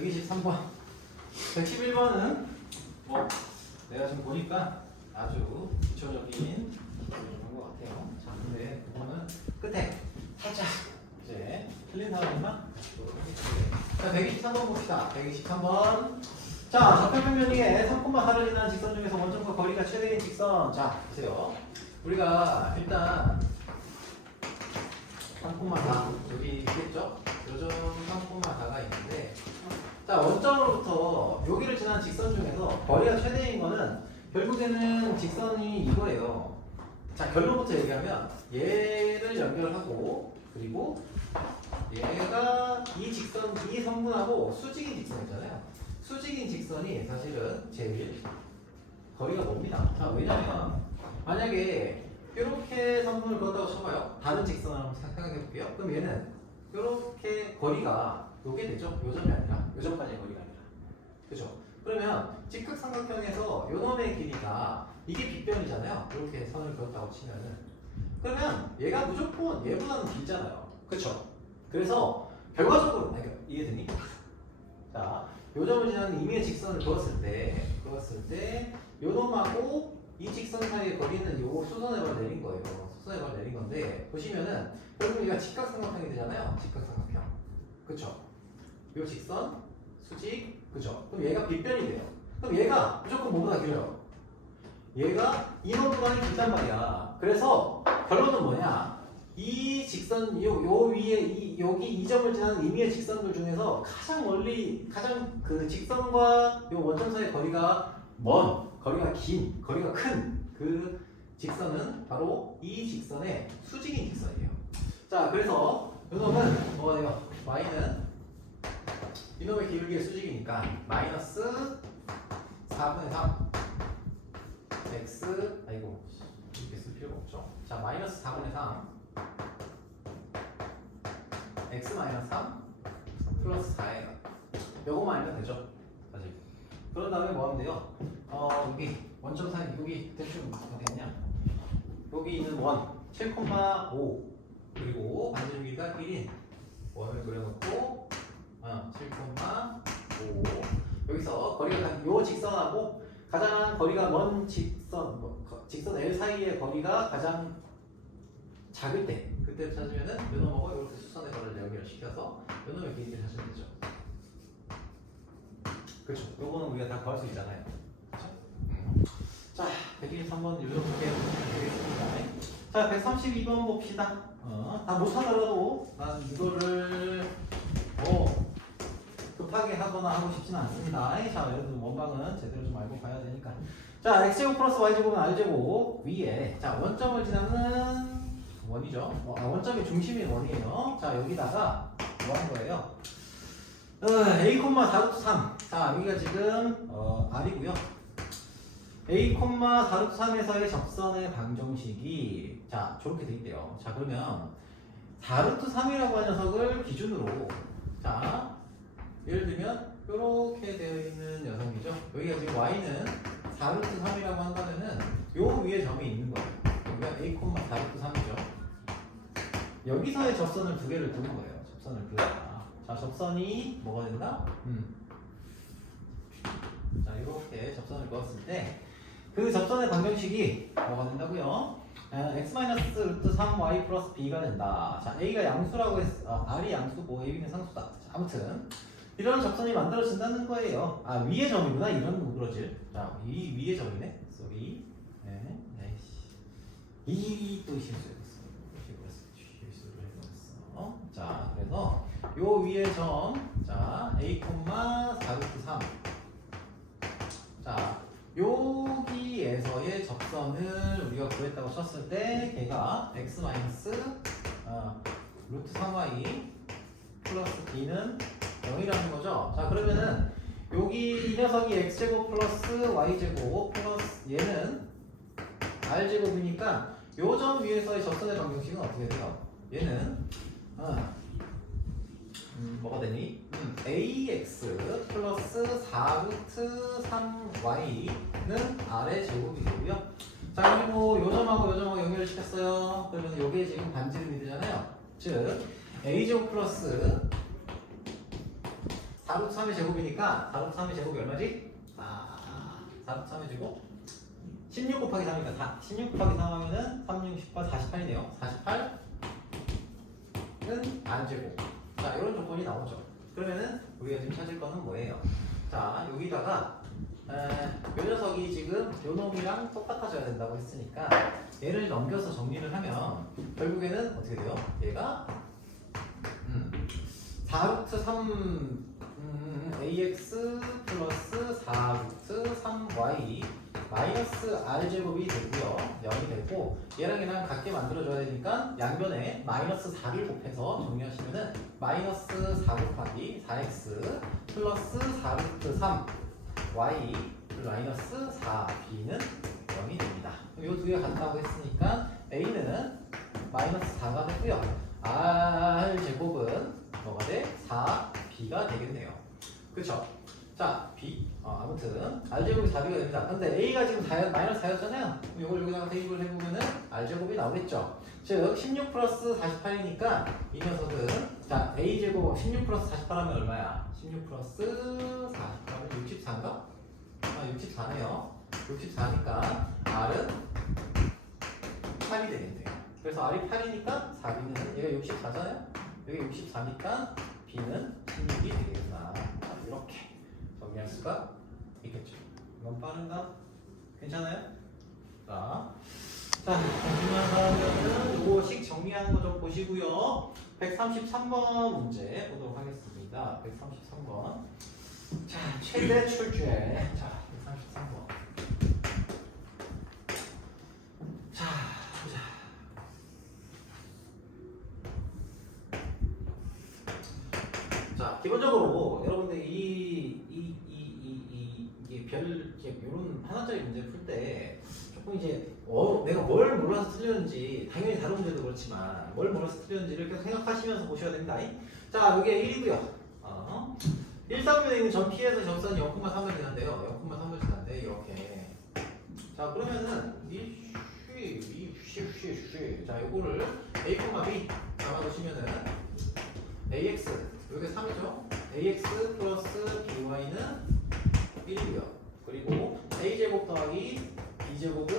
123번. 111번은 뭐 내가 지금 보니까 아주 기초적인 것 같아요. 자, 근데 그거는 끝에 살짝 이제 틀린 사람만 자, 123번 봅시다. 123번. 자, 좌표평면이에 3,4를 지나는 직선 중에서 원점과 거리가 최대인 직선. 자, 보세요. 우리가 일단 3,4 여기 있겠죠? 요즘 3,4가 있는데, 자, 원점으로부터 여기를 지나는 직선 중에서 거리가 최대인 거는 결국에는 직선이 이거예요. 자, 결론부터 얘기하면 얘를 연결하고 그리고 얘가 이 직선, 이 선분하고 수직인 직선이잖아요. 수직인 직선이 사실은 제일 거리가 멉니다. 자, 왜냐면 만약에 이렇게 선분을 그었다고 쳐봐요. 다른 직선을 한번 생각해 볼게요. 그럼 얘는 이렇게 거리가 요게 되죠. 요 점이 아니라 요 점까지의 거리가 아니라. 그죠? 그러면 직각삼각형에서 요 놈의 길이가 이게 빗변이잖아요. 이렇게 선을 그었다고 치면은 그러면 얘가 무조건 얘보다는 길잖아요. 그쵸? 그래서 결과적으로 이해되니? 자, 요 점을 지나는 임의의 직선을 그었을 때 요 놈하고 이 직선 사이의 거리는 요 수선의 발 내린 거예요. 수선의 발 내린 건데 보시면은 결국 얘가 직각삼각형이 되잖아요. 직각삼각형. 그쵸? 요 직선, 수직, 그죠? 그럼 얘가 빗변이 돼요. 그럼 얘가 무조건 뭐보다 길어요? 얘가 이 놈보다는 길단 말이야. 그래서 결론은 뭐냐? 이 직선, 요 위에 여기 이 점을 지나는 임의의 직선들 중에서 가장 그 직선과 요 원점 사이의 거리가 먼, 거리가 긴, 거리가 큰 그 직선은 바로 이 직선의 수직인 직선이에요. 자, 그래서 이놈은 뭐가 돼요? y는 이놈의 기울기의 수직이니까 마이너스 4분의 3 x 이렇게 쓸 필요가 없죠. 자, 마이너스 4분의 3 x 마이너스 3 플러스 4예요. 요거만 알면 되죠. 아직. 그런 다음에 뭐 하면 돼요? 여기 원점 사이 여기 대충 어떻게 되냐? 여기 있는 원 7,5 그리고 반지름기가 1인 원을 그려놓고 7,5 여기서 거리가 요 직선하고 가장 거리가 먼 직선 L 사이의 거리가 가장 작을 때 그때 찾으면은 요 놈하고 이렇게 수선의 거리를 연결시켜서 요 놈의 길이를 찾으면 되죠. 그렇죠. 요거는 우리가 다 구할 수 있잖아요. 그렇죠? 자, 123번 요 정도 되겠습니다. 자, 132번 봅시다. 다 못하더라도 난 이거를 급하게 하거나 하고 싶지는 않습니다. 자, 여러분 원방은 제대로 좀 알고 가야 되니까. 자, x제곱 플러스 y제곱은 r제곱 위에 자 원점을 지나는 원이죠. 원점이 중심인 원이에요. 자, 여기다가 뭐 하는 거예요? a, 4루트3. 자, 여기가 지금 r이고요. a, 4루트3에서의 접선의 방정식이 자, 저렇게 돼 있대요. 자, 그러면 4루트3이라고 하는 녀석을 기준으로 자, 예를 들면 이렇게 되어 있는 녀석이죠. 여기가 지금 y는 4루트3이라고 한다면은 요 위에 점이 있는 거예요. 여기가 a, 4루트3이죠. 여기서의 접선을 두 개를 두는 거예요. 접선을 그다. 자, 접선이 뭐가 된다? 자, 이렇게 접선을 그었을 때 그 접선의 방정식이 뭐가 된다고요? x-루트3y 플러스 b가 된다. 자, a가 양수라고 했어. r이 양수고 ab는 상수다. 자, 아무튼 이런 접선이 만들어진다는 거예요. 아, 위의 점이구나. 이런 누그러질. 자, 이 위의 점이네. 쏘리. 네. 이 또 실수했어. 실수를 해버렸어. 자, 그래서 요 위의 점, 자, a, 4루트3. 자, 여기에서의 접선을 우리가 구했다고 쳤을 때 걔가 x 루트 3y 플러스 b는 0이라는 거죠. 자, 그러면은 여기 이 녀석이 x제곱 플러스 y제곱 플러스 얘는 r제곱이니까 요 점 위에서의 접선의 방정식은 어떻게 돼요? 얘는 뭐가 되니? ax 플러스 4루트 3y는 r의 제곱이 되고요. 자, 그리고 요 점하고 요 점하고 연결을 시켰어요. 그러면 요게 지금 반지름이 되잖아요. 즉 a제곱 플러스 4루트 3의 제곱이니까 4루트 3의 제곱이 얼마지? 4루트 3의 제곱 16 곱하기 3이니까 16 곱하기 3 하면은 3, 6, 18, 48이네요. 48은 안제곱. 자, 이런 조건이 나오죠. 그러면은 우리가 지금 찾을 거는 뭐예요? 자, 여기다가 요 녀석이 지금 요 놈이랑 똑같아져야 된다고 했으니까 얘를 넘겨서 정리를 하면 결국에는 어떻게 돼요? 얘가 4루트 3 ax 플러스 4루트 3y 마이너스 r제곱이 되고요. 0이 되고 얘랑 같게 만들어줘야 되니까 양변에 마이너스 4를 곱해서 정리하시면은 마이너스 4 곱하기 4x 플러스 4루트 3y 마이너스 4b는 0이 됩니다. 이 두 개가 같다고 했으니까 a는 마이너스 4가 되고요. r제곱은 뭐가 돼? 4b가 되겠네요. 그쵸? 자, b 아무튼 r제곱이 4b가 됩니다. 근데 a가 지금 마이너스 4였잖아요. 이걸 여기다가 대입을 해보면은 r제곱이 나오겠죠. 즉 16 플러스 48이니까 이 녀석은 자 a제곱 16 플러스 48 하면 얼마야? 16 플러스 48은 64인가? 64네요. 64니까 r은 8이 되겠네요. 그래서 r이 8이니까 4b는 얘가 64잖아요. 여기 64니까 b는 16이 되겠다. 이렇게 정리할 수가 있겠죠. 이건 빠른가? 괜찮아요? 자, 정리한 다음에는 요거식 정리하는 거 좀 보시고요. 133번 문제 보도록 하겠습니다. 133번. 자, 최대 출제. 자, 133번. 자, 보자. 자, 기본적으로 여러분들 이런 하나짜리 문제 풀 때 조금 이제 내가 뭘 몰라서 틀렸는지 당연히 다른 문제도 그렇지만 뭘 몰라서 틀렸는지를 계속 생각하시면서 보셔야 됩니다. 자, 여기에 1이고요. 1사분면에 있는 점 P에서 접선이 0,3을 지난대요. 0,3을 지난대 이렇게. 자, 그러면은 자, 요거를 A, B 잡아놓으시면은 AX 여기 3이죠. AX 플러스 BY는 1이고요. 그리고 A제곱 더하기 B제곱은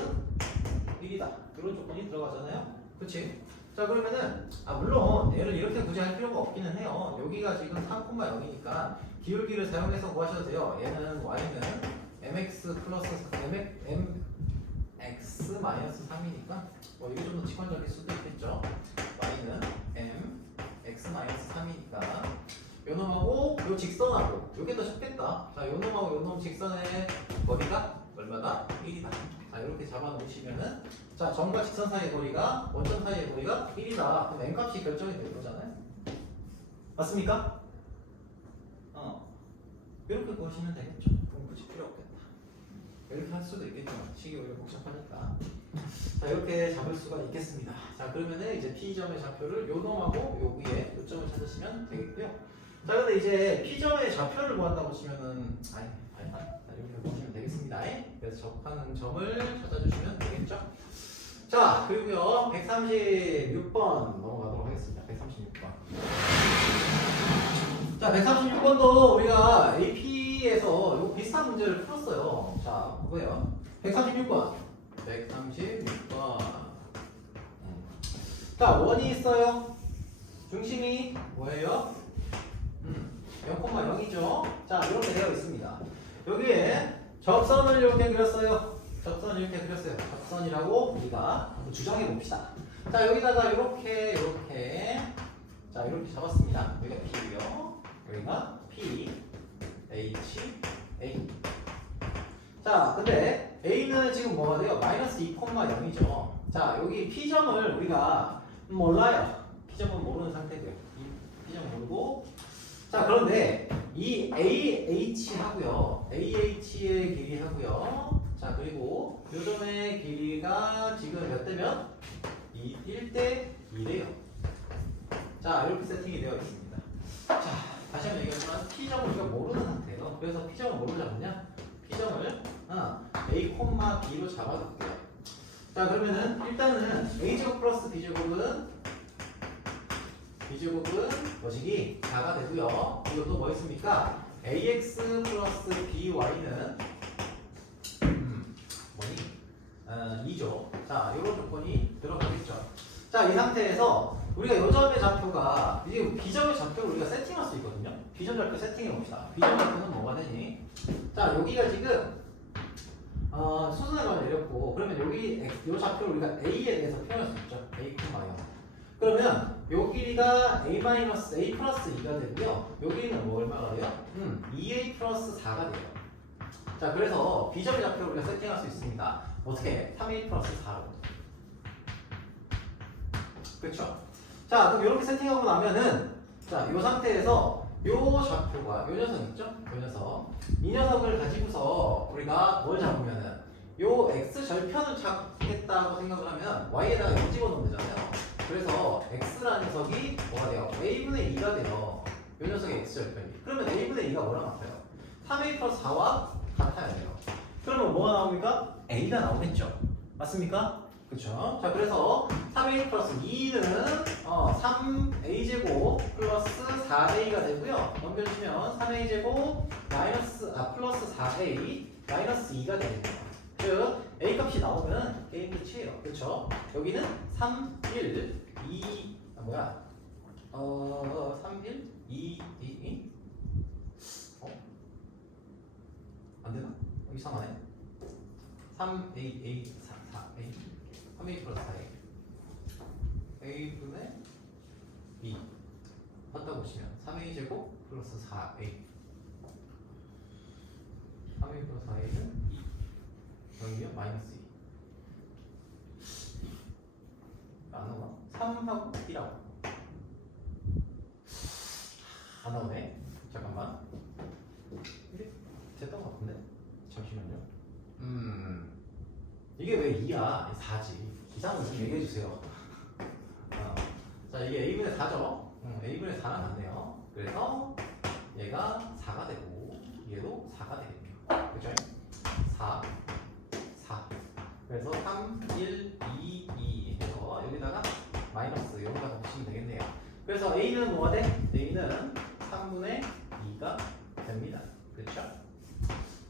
1이다. 이런 조건이 들어가잖아요. 그치? 자, 그러면은 물론 얘를 이렇게 굳이 할 필요가 없기는 해요. 여기가 지금 3,0이니까 기울기를 사용해서 구하셔도 돼요. 얘는 Y는 MX 플러스 MX 마이너스 3이니까 이게 좀 더 직관적일 수도 있겠죠. Y는 MX 마이너스 3이니까 요 놈하고 요 직선하고 요게 더 쉽겠다. 자, 요 놈하고 요 놈 직선의 거리가 얼마다? 1이다. 자, 이렇게 잡아 놓으시면은 자, 점과 직선 사이의 거리가 원점 사이의 거리가 1이다. 그럼 n값이 결정이 될 거잖아요. 맞습니까? 이렇게 구하시면 되겠죠. 그럼 굳이 필요 없겠다. 이렇게 할 수도 있겠죠. 식이 오히려 복잡하니까. 자, 이렇게 잡을 수가 있겠습니다. 자, 그러면은 이제 P점의 좌표를 요 놈하고 요 위에 요점을 찾으시면 되겠고요. 자, 근데 이제 P점의 좌표를 구한다고 치면은 이렇게 보시면 되겠습니다. 그래서 접하는 점을 찾아주시면 되겠죠. 자, 그리고요 136번 넘어가도록 하겠습니다. 136번. 자, 136번도 우리가 AP에서 요 비슷한 문제를 풀었어요. 자, 뭐예요? 136번. 136번. 자, 원이 있어요. 중심이 뭐예요? 0,0이죠. 자, 이렇게 되어 있습니다. 여기에 접선을 이렇게 그렸어요. 접선을 이렇게 그렸어요. 접선이라고 우리가 한번 주장해 봅시다. 자, 여기다가 이렇게 자, 이렇게 잡았습니다. 여기가 P고요. 여기가 P, H, A. 자, 근데 A는 지금 뭐가 돼요? 마이너스 2,0이죠. 자, 여기 P점을 우리가 몰라요. P점은 모르는 상태고요. 이 P점 모르고. 자, 그런데 이 AH 하고요. AH의 길이 하고요. 자, 그리고 요 점의 길이가 지금 몇 대 몇? 1대 2래요. 자, 이렇게 세팅이 되어 있습니다. 자, 다시 한번 얘기하지만 P점을 우리가 모르는 상태예요. 그래서 P점을 뭐로 잡느냐? P점을 A, B로 잡아둘게요. 자, 그러면은 일단은 A제곱 플러스 B제곱은 뭐시기 4가 되고요. 이것도 뭐 있습니까? ax 플러스 by는 뭐니? 2죠. 자, 이런 조건이 들어가겠죠. 자, 이 상태에서 우리가 요 점의 좌표가 이제 B점의 좌표를 우리가 세팅할 수 있거든요. B점 좌표 세팅해 봅시다. B점 좌표는 뭐가 되니? 자, 여기가 지금 수선을 내렸고, 그러면 여기 요 좌표를 우리가 A에 대해서 표현할 수 있죠. A, 요. 그러면 요 길이가 A 플러스 2가 되고요. 요 길이는 뭐 얼마가 돼요? 2A 플러스 4가 돼요. 자, 그래서 B점의 좌표를 우리가 세팅할 수 있습니다. 어떻게? 3A 플러스 4로. 그렇죠? 자, 그럼 이렇게 세팅하고 나면은, 자, 이 상태에서 요 좌표가 요 녀석 있죠? 요 녀석. 이 녀석을 가지고서 우리가 뭘 잡으면은 요 x 절편을 찾겠다고 생각을 하면 y에다가 0 집어넣으면 되잖아요. 그래서 x라는 녀석이 뭐가 돼요? a분의 2가 돼요. 요 녀석의 x 절편이. 그러면 a분의 2가 뭐랑 같아요? 3a 플러스 4와 같아야 돼요. 그러면 뭐가 나옵니까? a가 나오겠죠. 맞습니까? 그쵸? 자, 그래서 3a 플러스 2는 3a 제곱 플러스 4a가 되고요. 넘겨주시면 3a 제곱 플러스 4a 마이너스 2가 되겠네요. 즉 a 값이 나오면 게임 끝이에요. 그쵸? 여기는 3, 1, 2 3, 1, 2, 2 안 되나? 이상하네. 3a, a, 4a 3a 플러스 4a a분의 2 맞다고 보시면 3a 제곱 플러스 4a 3a 플러스 4a는 2 여기요 마이너스 2 안 나오나? 3하고 2라고 안 나오네. 잠깐만 이게 됐던 것 같은데 잠시만요. 이게 왜 2야? 4지. 이상은 좀 얘기해주세요. 자, 이게 a분의 4죠? a분의 4랑 같네요. 그래서 얘가 4가 되고 얘도 4가 되겠네요. 그죠? 4, 4. 그래서 3, 1, 2, 2 해서 여기다가 마이너스 여기다가 붙이면 되겠네요. 그래서 a는 뭐가 돼? a는 3분의 2가 됩니다. 그렇죠?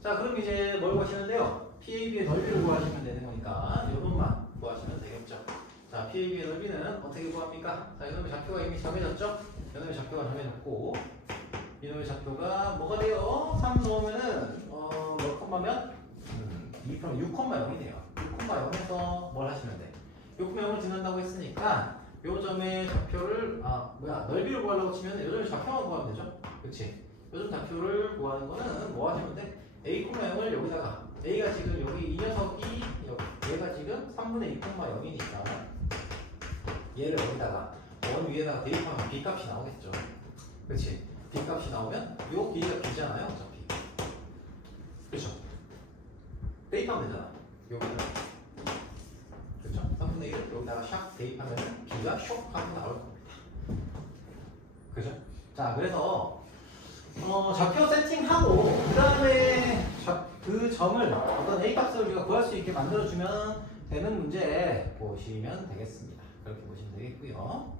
자, 그럼 이제 뭘 구하시는데요? PAB의 넓이를 구하시면 되는 거니까 이것만 구하시면 되겠죠. 자, PAB의 넓이는 어떻게 구합니까? 자, 이놈의 좌표가 이미 정해졌죠? 이놈의 좌표가 정해졌고 이놈의 좌표가 뭐가 돼요? 3 넣으면은 몇 콤마면? 6,0이네요. 6,0에서 뭘 하시면 돼? 6,0을 지난다고 했으니까 요 점의 좌표를 넓이를 구하려고 치면 요 점의 좌표만 구하면 되죠? 그치? 요 점 좌표를 구하는 거는 뭐 하시면 돼? A, 0을 여기다가 A가 지금 여기 이 녀석이 얘가 지금 3분의 2,0이니까 얘를 여기다가 원 위에다가 대입하면 B 값이 나오겠죠. 그치? B 값이 나오면 요 길이가 B잖아요 어차피. 그쵸? 대입하면 되잖아 여기는. 그쵸? 3분의 1을 여기다가 샥 대입하면 B가 샥 하고 나올 겁니다. 그죠? 자, 그래서 좌표 세팅하고 그 다음에 그 점을 어떤 A 값을 우리가 구할 수 있게 만들어주면 되는 문제 보시면 되겠습니다. 그렇게 보시면 되겠고요.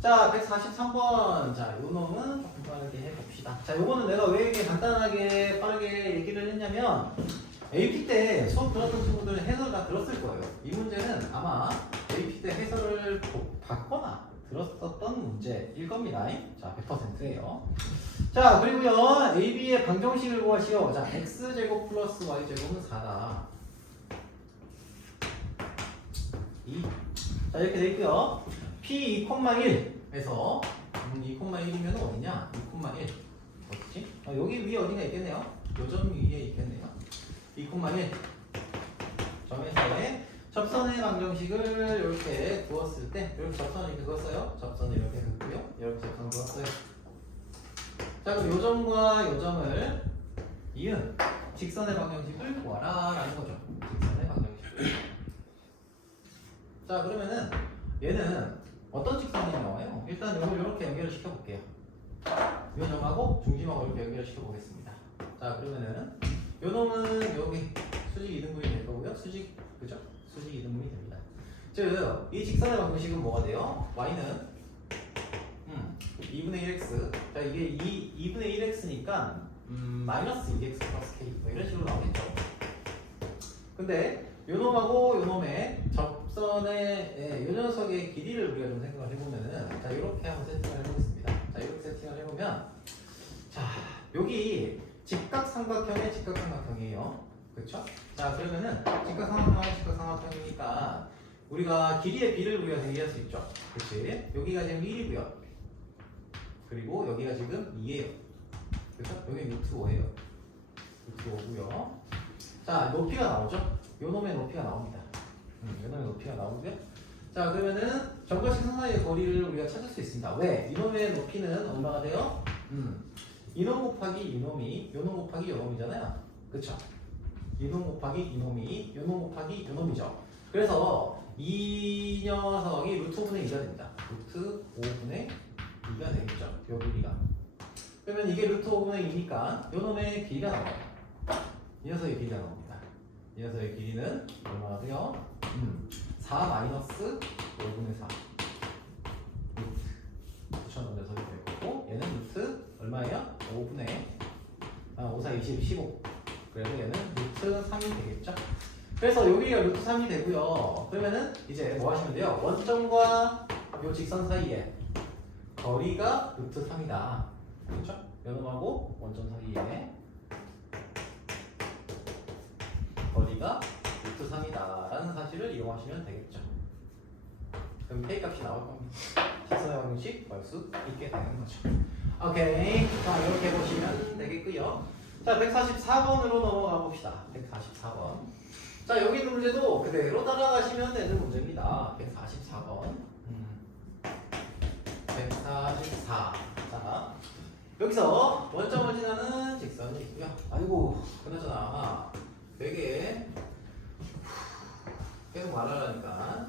자, 143번. 자, 요 놈은 조금 빠르게 해봅시다. 자, 요거는 내가 왜 이렇게 간단하게 빠르게 얘기를 했냐면 AP 때 수업 들었던 친구들은 해설 다 들었을 거예요. 이 문제는 아마 AP 때 해설을 받거나 들었었던 문제일 겁니다. 자, 100%예요. 자, 그리고요, AB의 방정식을 구하시오. 자, x제곱 플러스 y제곱은 4다. 2. 자, 이렇게 돼 있고요. P 2,1에서 2,1이면 어디냐? 2,1. 어디지? 여기 위에 어딘가 있겠네요. 요 점 위에 있겠네요. 2,1. 점에서의 접선의 방정식을 이렇게 구웠을 때, 이렇게 접선을 이렇게 그었어요. 접선을 이렇게 긋고요. 이렇게 접선 그었어요. 자, 그럼 요 점과 요 점을 이은 직선의 방정식을 구하라 라는 거죠. 직선의 방정식을. 자, 그러면은 얘는 어떤 직선이 나와요? 일단 요걸 이렇게 연결을 시켜볼게요. 요 점하고 중심하고 이렇게 연결을 시켜보겠습니다. 자, 그러면은 요 놈은 여기 수직 이등분이 될 거고요. 수직, 그죠? 수직 이등분이 됩니다. 즉, 이 직선의 방정식은 뭐가 돼요? y는 2분의 1x. 자, 이게 2분의 1x니까 마이너스 2x 플러스 k 뭐 이런 식으로 나오겠죠. 근데 요 놈하고 요 놈의 접선의 요 녀석의 길이를 우리가 좀 생각을 해보면은 자 이렇게 한번 세팅을 해보겠습니다. 자 이렇게 세팅을 해보면 자 여기 직각삼각형이에요. 그렇죠? 자 그러면은 직각삼각형이니까 우리가 길이의 b를 우리가 대기할 수 있죠. 그렇지? 여기가 지금 1이고요. 그리고 여기가 지금 2예요. 그렇죠? 여기 루트 5예요. 루트 5고요. 자 높이가 나오죠? 요 놈의 높이가 나옵니다. 요 놈의 높이가 나오고요. 자 그러면은 점과 직선 사이의 거리를 우리가 찾을 수 있습니다. 왜? 이놈의 높이는 얼마가 돼요? 이놈 곱하기 이놈이 요놈 곱하기 요놈이잖아요. 그쵸? 이놈 곱하기 이놈이 요놈 곱하기 요놈이죠. 그래서 이 녀석이 루트 5분의 2가 됩니다. 루트 5분의 2가 되겠죠. 요 길이가. 그러면 이게 루트 5분의 2니까 요놈의 길이가 나와요. 이 녀석의 길이가 나옵니다. 이 녀석의 길이는 얼마나 돼요? 4 마이너스 5분의 4 루트 붙여놓은 녀석이 될 거고 얘는 루트 얼마예요? 5분의 5, 4, 20, 15 그래서 얘는 루트 3이 되겠죠? 그래서 여기가 루트 3이 되고요. 그러면은 이제 뭐 하시면 돼요? 원점과 요 직선 사이에 거리가 루트 3이다. 그렇죠? 요놈하고 원점 사이에 거리가 루트 3이다 라는 사실을 이용하시면 되겠죠. 그럼 k 값이 나올 겁니다. 직선의 방정식 구할 수 있게 되는 거죠. 오케이. 자 이렇게 보시면 되겠고요. 자 144번으로 넘어가 봅시다. 144번. 자 여기 있는 문제도 그대로 따라가시면 되는 문제입니다. 144번. 144. 자 여기서 원점을 지나는 직선이 있고요. 아이고 그나저나 되게 계속 말하라니까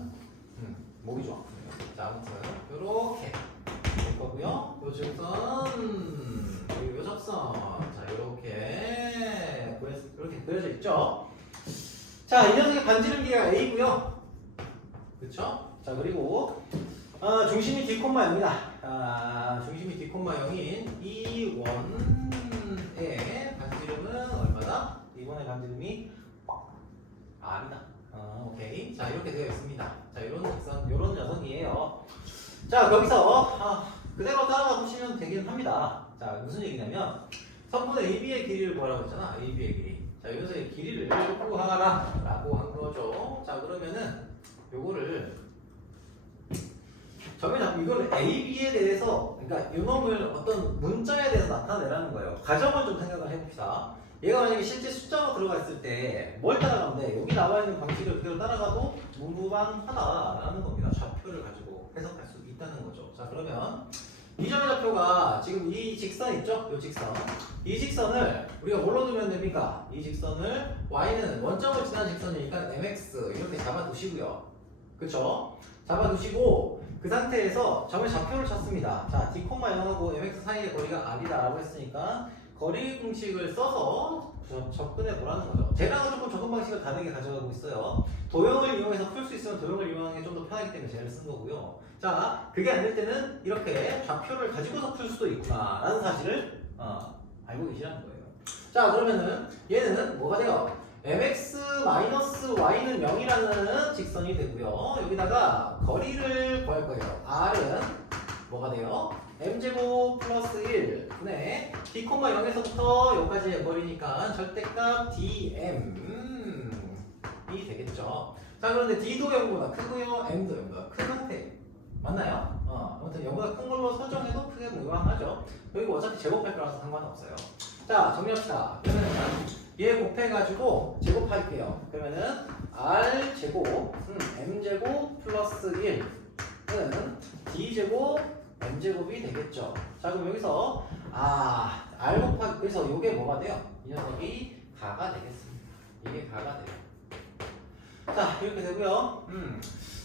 목이 좀 아프네요. 자 아무튼 요렇게 될 거고요. 요 직선 그리고 요 접선 자 요렇게 그려져 있죠. 자 이 녀석의 반지름 길이가 a고요. 그쵸? 자 그리고 중심이 d,0입니다. 중심이 d,0인 이 원의 반지름은 얼마다? 이 원의 반지름이 r이다. 오케이. 자 이렇게 되어 있습니다. 자 이런 직선, 이런 녀석이에요. 자 거기서 그대로 따라가 보시면 되긴 합니다. 자 무슨 얘기냐면 선분 AB의 길이를 뭐라고 했잖아. AB의 길이. 자 이 녀석의 길이를 구하라 라고 한 거죠. 자 그러면은 요거를 저는 자꾸 이거는 AB에 대해서 그러니까 요놈을 어떤 문자에 대해서 나타내라는 거예요. 가정을 좀 생각을 해봅시다. 얘가 만약에 실제 숫자로 들어가 있을 때 뭘 따라가면 돼? 여기 나와 있는 방식을 그대로 따라가도 무방하다라는 겁니다. 좌표를 가지고 해석할 수 있다는 거죠. 자 그러면 이 점의 좌표가 지금 이 직선 있죠? 이 직선. 이 직선을 우리가 뭘로 두면 됩니까? 이 직선을 y는 원점을 지난 직선이니까 mx 이렇게 잡아두시고요. 그쵸? 잡아두시고 그 상태에서 점의 좌표를 찾습니다. 자, d, 0하고 mx 사이의 거리가 r이다라고 했으니까 거리 공식을 써서 접근해 보라는 거죠. 제가 조금 접근 방식을 다르게 가져가고 있어요. 도형을 이용해서 풀 수 있으면 도형을 이용하는 게 좀 더 편하기 때문에 쟤를 쓴 거고요. 자, 그게 안 될 때는 이렇게 좌표를 가지고서 풀 수도 있구나라는 사실을 알고 계시라는 거예요. 자, 그러면은 얘는 뭐가 돼요? mx-y는 0이라는 직선이 되고요. 여기다가 거리를 구할 거예요. r은 뭐가 돼요? m제곱 플러스 1 분의 d, 0에서부터 여기까지의 거리니까 절대값 dm이 되겠죠. 자 그런데 d도 0보다 크고요. m도 0보다 큰 상태 맞나요? 아무튼 0보다 큰 걸로 설정해도 크게 무방하죠. 그리고 어차피 제곱할 거라서 상관없어요. 자 정리합시다. 그러면 얘 곱해가지고 제곱할게요. 그러면은 r 제곱 m 제곱 플러스 1은 d 제곱 m 제곱이 되겠죠. 자 그럼 여기서 r 곱하기 그래서 이게 뭐가 돼요? 이 녀석이 가가 되겠습니다. 이게 가가 돼요. 자 이렇게 되고요.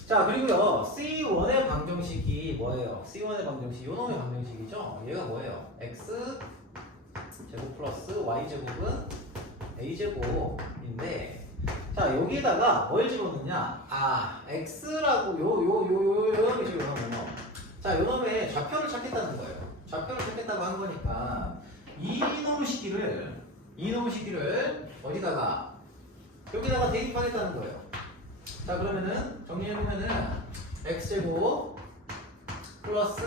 자 그리고요 C1의 방정식이 뭐예요? C1의 방정식 요놈의 방정식이죠. 얘가 뭐예요? x 제곱 플러스 y 제곱은 a 제곱인데 자 여기에다가 뭘 집어넣냐? x라고 요놈이 지금 요놈. 자 요놈의 좌표를 찾겠다는 거예요. 좌표를 찾겠다고 한 거니까 이놈의 식기를 어디다가 여기다가 대입하겠다는 거예요. 자 그러면은 정리해보면은 x제곱 플러스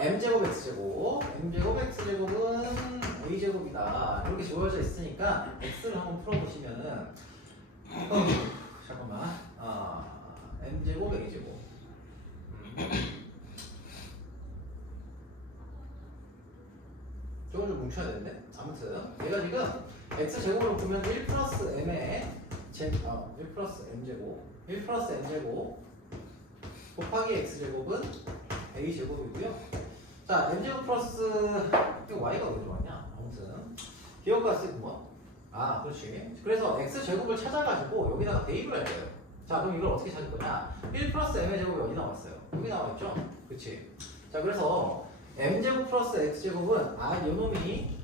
m제곱 x제곱 x제곱은 a제곱이다 이렇게 주어져 있으니까 x를 한번 풀어보시면은 잠깐만 m제곱 a제곱 저걸 좀 뭉쳐야 되는데 아무튼 얘가 지금 x제곱으로 보면 1 플러스 m의 1 플러스 m제곱 곱하기 x제곱은 a제곱이고요. 자 m제곱 플러스 이거 y가 왜 들어왔냐 아무튼 기억과 쓰고 그렇지. 그래서 x제곱을 찾아가지고 여기다가 대입을 할 거예요. 자 그럼 이걸 어떻게 찾을 거냐 1 플러스 m의 제곱이 어디 나왔어요? 여기 나와있죠? 그치. 자 그래서 m제곱 플러스 x제곱은 요놈이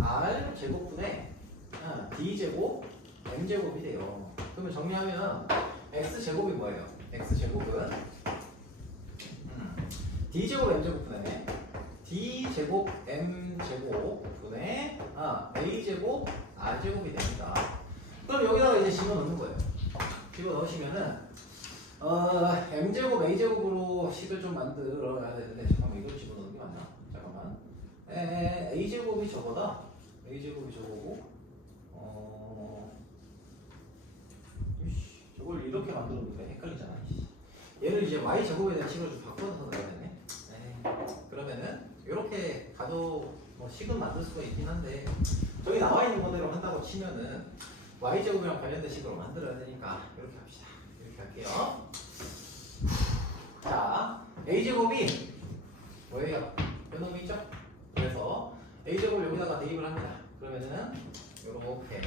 r제곱분의 d제곱 m제곱이 돼요. 그러면 정리하면 x제곱이 뭐예요? x제곱은 d제곱 m제곱분의 d제곱 m제곱분의 a제곱 r제곱이 됩니다. 그럼 여기다가 이제 집어넣는 거예요. 집어넣으시면은 m제곱 a제곱으로 식을 좀 만들어야 되는데 잠깐만 이걸 집어넣는 게 맞나? 잠깐만 a제곱이 저거다. a제곱이 저거고 저걸 이렇게 만들어 놓으니까 헷갈리잖아. 얘를 이제 y제곱에 대한 식으로 좀 바꿔서 넣어야 되네. 그러면은 이렇게 가도 뭐 식은 만들 수가 있긴 한데 저기 나와 있는 거대로 한다고 치면은 y제곱이랑 관련된 식으로 만들어야 되니까 이렇게 합시다. 이렇게 할게요. 자, a제곱이 뭐예요? 요놈이 있죠? 그래서 a제곱 여기다가 대입을 합니다. 그러면은 이렇게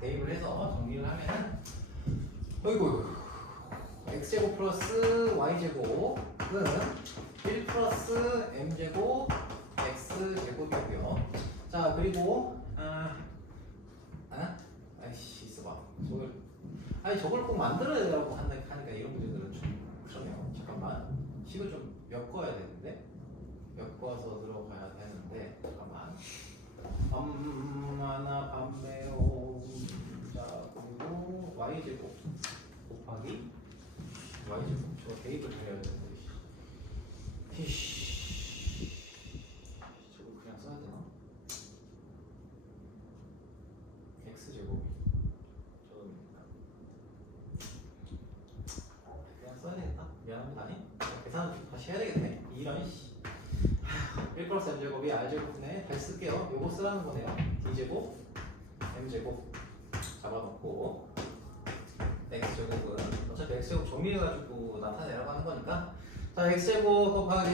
대입을 해서 정리를 하면은 어이구 x제곱 플러스 y제곱은 1 플러스 m제곱 x제곱이고요. 자 그리고 아이씨 있어봐. 저걸 꼭 만들어야 되라고 하니까 이런 문제들은 좀 그러네요. 잠깐만 식을 좀 엮어야 되는데 엮어서 들어가야 되는데 잠깐만 하나 반매로 자 그리고 y제곱 곱하기 y제곱 저 대입을 해야 되는데 저거 그냥 써야 되나? x제곱 그냥 써야 되겠다. 미안합니다. 계산 다시 해야 되겠네. 이런 1 플러스 m제곱이 r제곱분에 다시 쓸게요. 요거 쓰라는 거네요. d제곱 m제곱 잡아놓고 x제곱은 어차피 x제곱 정리해가지고 나타내라고 하는 거니까 자 x제곱 곱하기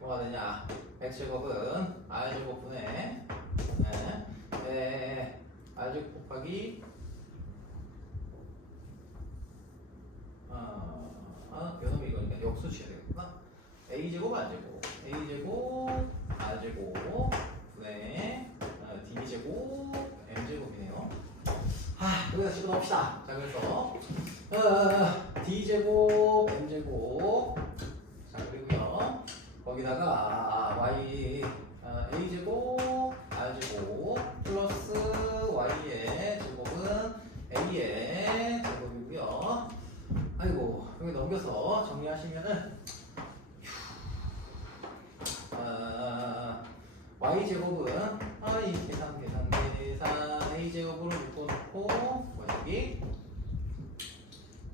뭐가 되냐 x제곱은 r제곱분에 r제곱 곱하기 요놈이 이거니까 역수 취해야 되겠구나. a제곱 r제곱 r제곱 분의 d제곱 m제곱이네요. 여기다 집어넣읍시다. 자 그래서 d제곱 m제곱 자 그리고요 거기다가 y a제곱 r제곱 플러스 y의 제곱은 a의 제곱이고요. 아이고 여기 넘겨서 정리하시면은 y제곱은 계산 a제곱으로 묶어놓고 여기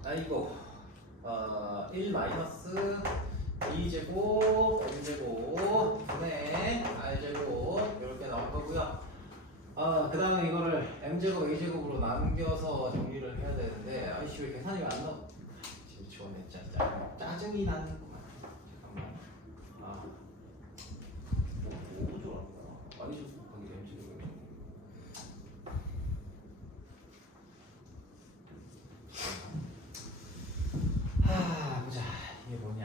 아이고 1 마이너스 2제곱 m제곱 분의 r제곱 이렇게 나올 거고요. 그 다음에 이거를 m제곱 a제곱으로 남겨서 정리를 해야 되는데 아이씨 왜 계산이 안 나와. 지원해 진짜 짜증이 나는구만. 잠깐만 뭐 좋아하는 거야? y제곱 곱하기 m제곱 보자. 이게 뭐냐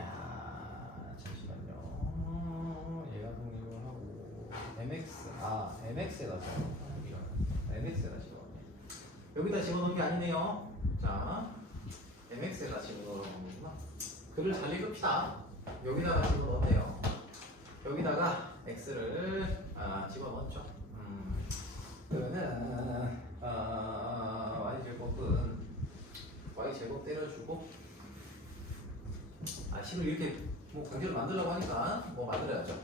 잠시만요. 얘가 독립을 하고 mx에다 집어넣네. 여기다 집어넣은 게 아니네요. 자 mx에다 집어넣은 거구나. 글을 잘 읽읍시다. 여기다가 집어넣었네요. 여기다가 x를 집어넣었죠. 그러면은 y제곱은 y제곱 때려주고 10을 이렇게 뭐 관계로 만들려고 하니까 뭐 만들어야죠.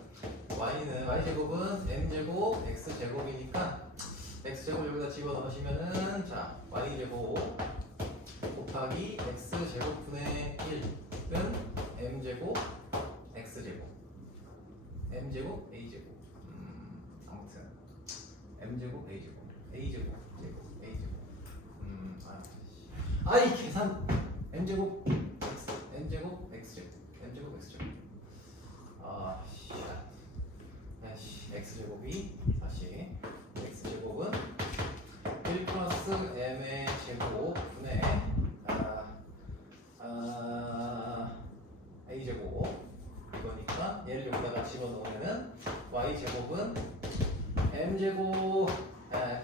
y제곱은 m제곱 x제곱이니까 x제곱 여기다 집어넣으시면은 자 y제곱 곱하기 x제곱분의 1은 m제곱 x제곱 m제곱 a제곱 아무튼 m제곱 a제곱 a제곱 제곱 a제곱 아이 계산 m제곱 x m제곱 x제곱 m제곱 x제곱 x제곱이 다시 x제곱은 1 플러스 m의 제곱분의 a제곱 이거니까 얘를 여기다가 집어넣으면 y제곱은 m제곱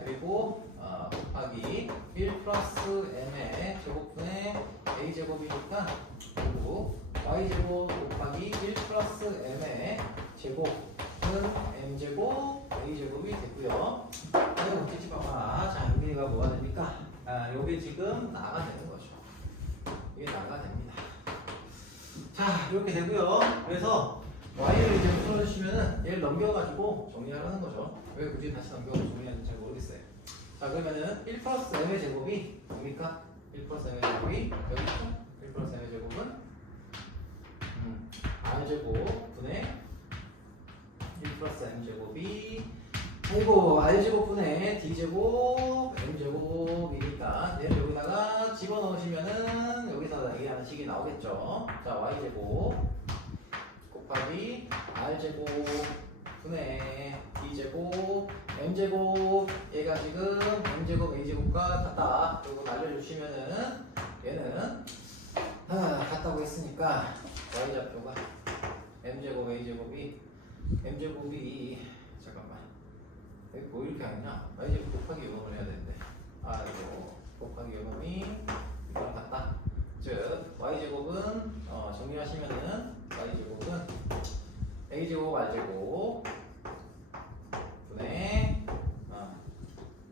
그리고 곱하기 1 플러스 m의 제곱분의 a제곱이니까 그리고 y제곱 곱하기 1 플러스 m의 제곱은 m제곱 a제곱이 됐고요. 이거 찌찌 봐봐. 자 여기가 뭐가 됩니까? 요게 지금 나가 되는 거죠. 이게 나가 됩니다. 자 이렇게 되고요. 그래서 y를 이제 풀어주시면은 얘를 넘겨가지고 정리하라는 거죠. 왜 굳이 다시 넘겨서 정리하는지 잘 모르겠어요. 자 그러면은 1 플러스 m의 제곱이 뭡니까? 1 플러스 m의 제곱이 여기 있죠? 1 플러스 m의 제곱은 r제곱 분의 1 플러스 m제곱이 아이고 r제곱분의 d제곱 m제곱이니까 얘를 여기다가 집어넣으시면은 여기서 얘기하는 식이 나오겠죠. 자 y제곱 곱하기 r제곱 분의 d제곱 m제곱 얘가 지금 m제곱 a제곱과 같다. 그리고 날려주시면은 얘는 같다고 했으니까 y좌표가 m제곱 a제곱이 m제곱이 잠깐만 여기 뭐 이렇게 아니냐 y제곱 곱하기 요놈을 해야 되는데 이거 곱하기 요놈이 이거랑 같다. 즉 y제곱은 정리하시면은 y제곱은 a제곱 r제곱 분의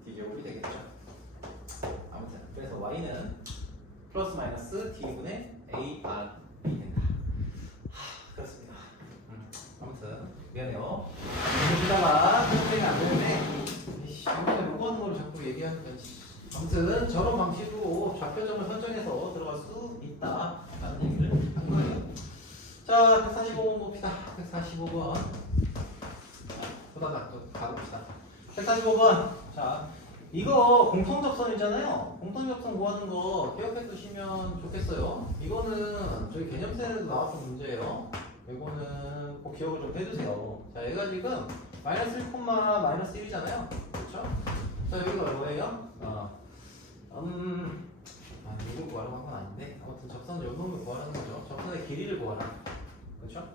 d제곱이 되겠죠. 아무튼 그래서 y는 플러스 마이너스 d분의 ar이 된다. 그렇습니다. 아무튼 미안해요. 이러다가 선생님이 안 되는데 이번에 못 가는 걸 자꾸 얘기하는 거지. 아무튼 저런 방식으로 좌표점을 설정해서 들어갈 수 있다라는 얘기를 한 거예요. 자 145번 봅시다. 145번 보다가 또 가봅시다. 145번 자 이거 공통접선이잖아요. 공통접선 구하는 거 기억해 두시면 좋겠어요. 이거는 저희 개념센에도 나왔던 문제예요. 이거는 꼭 기억을 좀 해두세요. 자 얘가 지금 마이너스 1, 마이너스 1이잖아요. 그렇죠? 자 여기가 뭐예요? 이걸 구하라고 한 건 아닌데 아무튼 접선을 요 놈을 구하라는 거죠. 접선의 길이를 구하라. 그렇죠?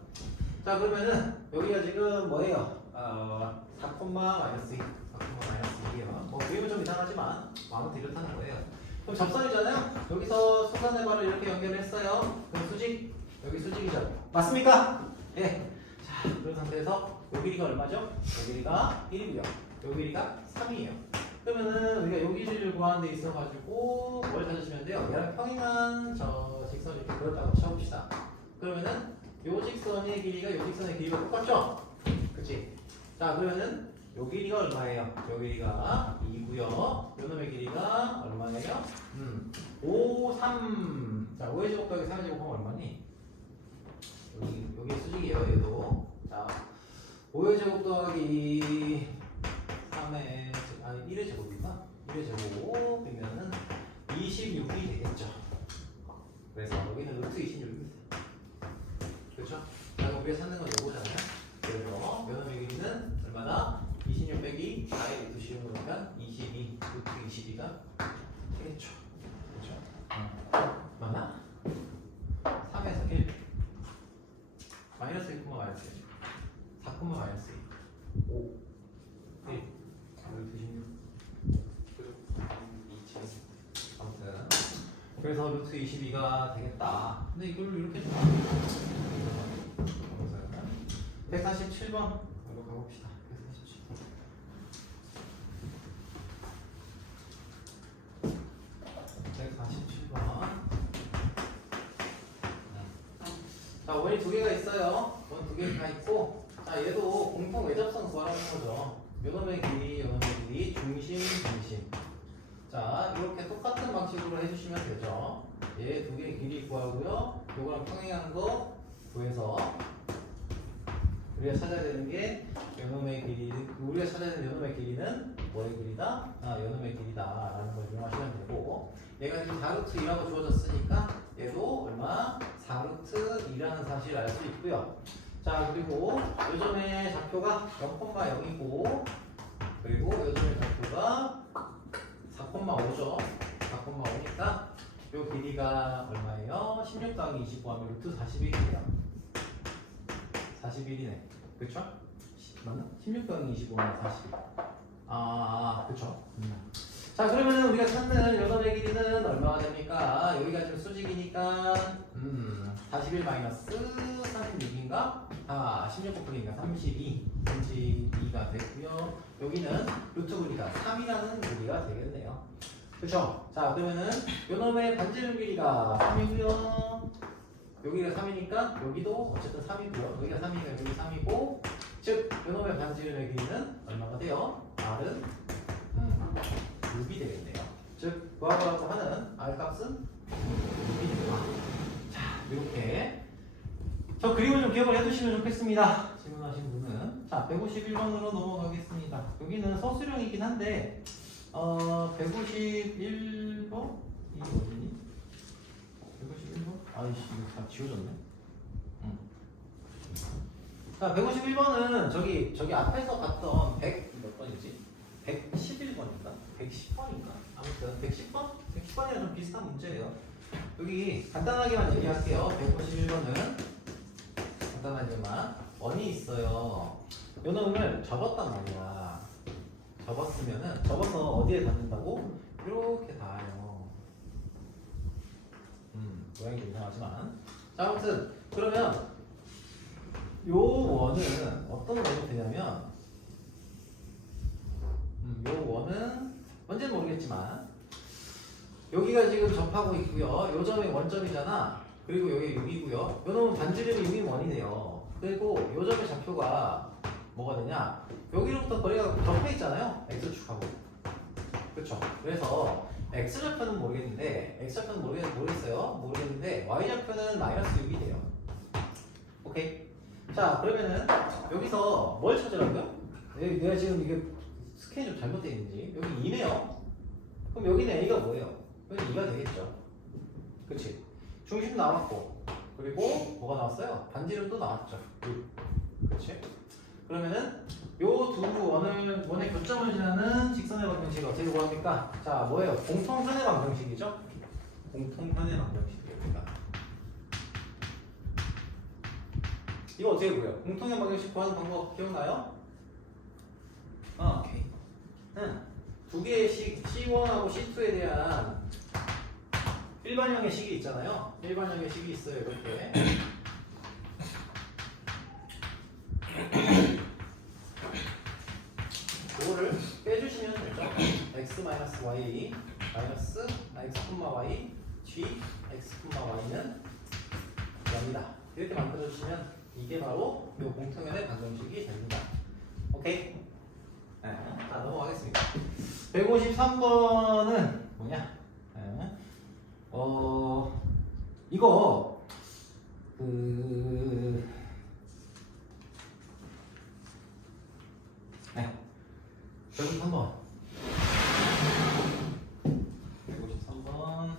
자 그러면은 여기가 지금 뭐예요? 4, 마이너스 2 마이너스 2이에요. 뭐 그림은 좀 이상하지만 아무튼 이렇다는 거예요. 그럼 접선이잖아요. 여기서 수선의 발을 이렇게 연결했어요. 그럼 수직 여기 수직이죠. 맞습니까? 예. 자 그런 상태에서 요 길이가 얼마죠? 요 길이가 1이고요. 요 길이가 3이에요. 그러면은 우리가 요 길이를 구하는 데 있어가지고 뭘 찾으시면 돼요? 얘랑 평행한 저 직선을 이렇게 그렸다고 쳐봅시다. 그러면은 요 직선의 길이가 요 직선의 길이가 똑같죠? 그치? 자 그러면은 요 길이가 얼마예요? 요 길이가 2고요. 요 놈의 길이가 얼마예요? 5, 3. 자 5의 제곱 더하기 3의 제곱 하면 얼마니? 여기 수직이에요. 얘도. 자 5의 제곱 더하기 3의 아니 1의 제곱인가? 1의 제곱이면은 26이 되겠죠. 그래서 여기는 루트 26입니다. 그렇죠? 자 그럼 우리가 찾는 건 요거잖아요. 그래서 요놈의 길이는 얼마나? 26 빼기 4의 루트 씌운 거니까 22 루트 22가 되겠죠. 그렇죠? 맞나? 3에서 1 마이너스 1, 마이너스 1 4, 마이너스 2 5 1 루트 16 2 아무튼 그래서 루트 22가 되겠다. 근데 이걸 이렇게 좀 147번 이거 자, 원이 두 개가 있어요. 원 두 개가 있고, 자, 얘도 공통 외접선 구하라는 거죠. 요놈의 길이, 요놈의 길이, 중심, 중심. 자, 이렇게 똑같은 방식으로 해주시면 되죠. 얘 두 개의 길이 구하고요. 요거랑 평행한 거 구해서 우리가 찾아야 되는 게 요놈의 길이, 우리가 찾아야 되는 요놈의 길이는 뭐의 길이다? 아, 요놈의 길이다 라는 걸 이용하시면 되고, 얘가 지금 4루트 2라고 주어졌으니까 얘도 얼마? 4루트 2라는 사실을 알 수 있고요. 자, 그리고 요점의 좌표가 0,0이고, 그리고 요점의 좌표가 4,5죠. 4,5니까 요 길이가 얼마예요? 16 더하기 25 하면 루트 41이에요. 41이네. 그쵸? 맞나? 16 더하기 25는 41. 그쵸. 자, 그러면 우리가 찾는 요점의 길이는 얼마가 됩니까? 여기가 지금 수직이니까 41 마이너스 36인가? 16 곱하기니까 32가 됐고요. 여기는 루트 길이가 3이라는 길이가 되겠네요. 그쵸? 자, 그러면은 요놈의 반지름 길이가 3이고요. 여기가 3이니까 여기도 어쨌든 3이고요. 여기가 3이니까 여기 3이고, 즉 요놈의 반지름의 길이는 얼마가 돼요? R은 6이 되겠네요. 즉 구하라고 하는 R 값은 6이 됩니다. 자, 이렇게 저 그림을 좀 기억을 해두시면 좋겠습니다. 질문하신 분은. 자, 151번으로 넘어가겠습니다. 여기는 서술형이긴 한데 151번? 이게 어디니? 151번? 아이씨, 이거 다 지워졌네. 자, 151번은 저기 앞에서 봤던 100 몇 번이지? 111번인가? 110번인가? 아무튼 110번? 110번이랑 좀 비슷한 문제예요. 여기 간단하게만 얘기할게요. 151번은 간단하게만 원이 있어요. 요 놈을 접었단 말이야. 접었으면은 접어서 어디에 닿는다고? 이렇게 닿아요. 모양이 좀 이상하지만. 자, 아무튼 그러면 요 원은 어떤 원이 되냐면 요 원은 뭔지는 모르겠지만 여기가 지금 접하고 있고요. 요 점이 원점이잖아. 그리고 여기 6이고요. 요 놈은 반지름이 6이 원이네요. 그리고 요 점의 좌표가 뭐가 되냐? 여기로부터 거리가 접해 있잖아요. x축하고. 그렇죠? 그래서 x좌표는 모르겠는데 x좌표는 모르겠는데 y좌표는 마이너스 6이 돼요. 오케이. 자, 그러면은 여기서 뭘 찾으라고요? 내가 지금 이게 스케일이 좀 잘못되어 있는지. 여기 2네요. 그럼 여기는 a가 뭐예요? 여기 2가 되겠죠. 그치? 중심 나왔고, 그리고 뭐가 나왔어요? 반지름도 나왔죠. 그치? 그러면은 요 두 원의 교점을 지나는 직선의 방정식을 어떻게 구합니까? 자, 뭐예요? 공통선의 방정식이죠? 공통선의 방정식이니까. 이거 어떻게 구해요? 공통의 방정식 구하는 방법 기억나요? 두 개의 식 C1하고 C2에 대한 일반형의 식이 있잖아요. 일반형의 식이 있어요. 이렇게. 이거를 빼주시면 되죠. x-y 마이너스 x,y g x,y는 0이다. 이렇게 만들어주시면 이게 바로 이 공통연의 방정식이 됩니다. 오케이? 네. 자, 넘어가겠습니다. 153번은 뭐냐? 네. 이거 네. 153번. 153번.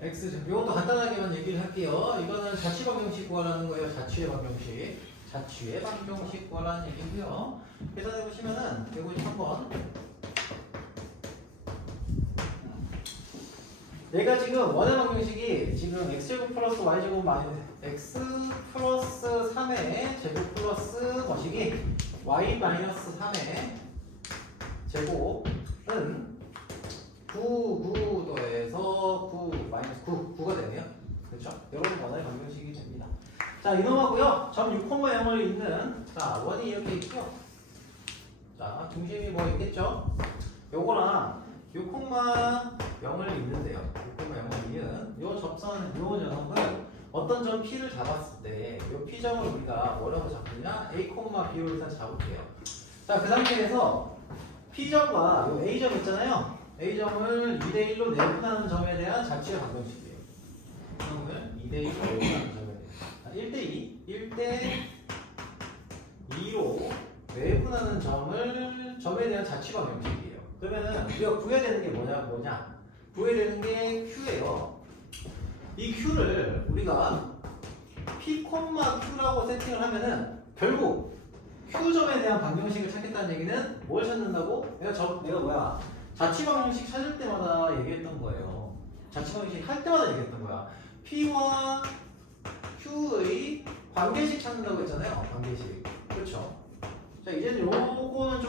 X, 이것도 간단하게만 얘기를 할게요. 이거는 자취 방정식 구하라는 거예요. 자취의 방정식. 자취의 방정식 구하라는 얘기고요. 계산해 보시면은 153번. 얘가 지금 원의 방정식이 지금 x제곱 플러스 y제곱 마이너스 x 플러스 3의 제곱 플러스 뭐식이 y 마이너스 3의 제곱은 9 더해서 9 마이너스 9가 되네요. 그렇죠? 이런 원의 방정식이 됩니다. 자, 이놈하고요. 점 6,0을 있는 자 원이 이렇게 있고요. 자, 중심이 뭐 있겠죠? 요거랑 6,0을 있는데요. 6,0을 있는 요 접선 요 녀석을 어떤 점 P를 잡았을 때 이 P점을 우리가 뭐라고 잡느냐? A, B로 일단 잡을게요. 자, 그 상태에서 P점과 요 A점 있잖아요. A점을 2대1로 내분하는 점에 대한 자취의 방정식이에요. 점을 2대1로 내분하는 점에 대한 1대2, 1대2로 외분하는 점에 대한 자취 방정식이에요. 그러면은 우리가 구해야 되는 게 뭐냐? 구해야 되는 게 Q예요. 이 Q를 우리가 P, Q라고 세팅을 하면은 결국 Q점에 대한 방정식을 찾겠다는 얘기는 뭘 찾는다고? 내가 자취 방정식 찾을 때마다 얘기했던 거예요. 자취 방정식 할 때마다 얘기했던 거야. P와 Q의 관계식 찾는다고 했잖아요. 관계식. 그렇죠? 자, 이제는 요거는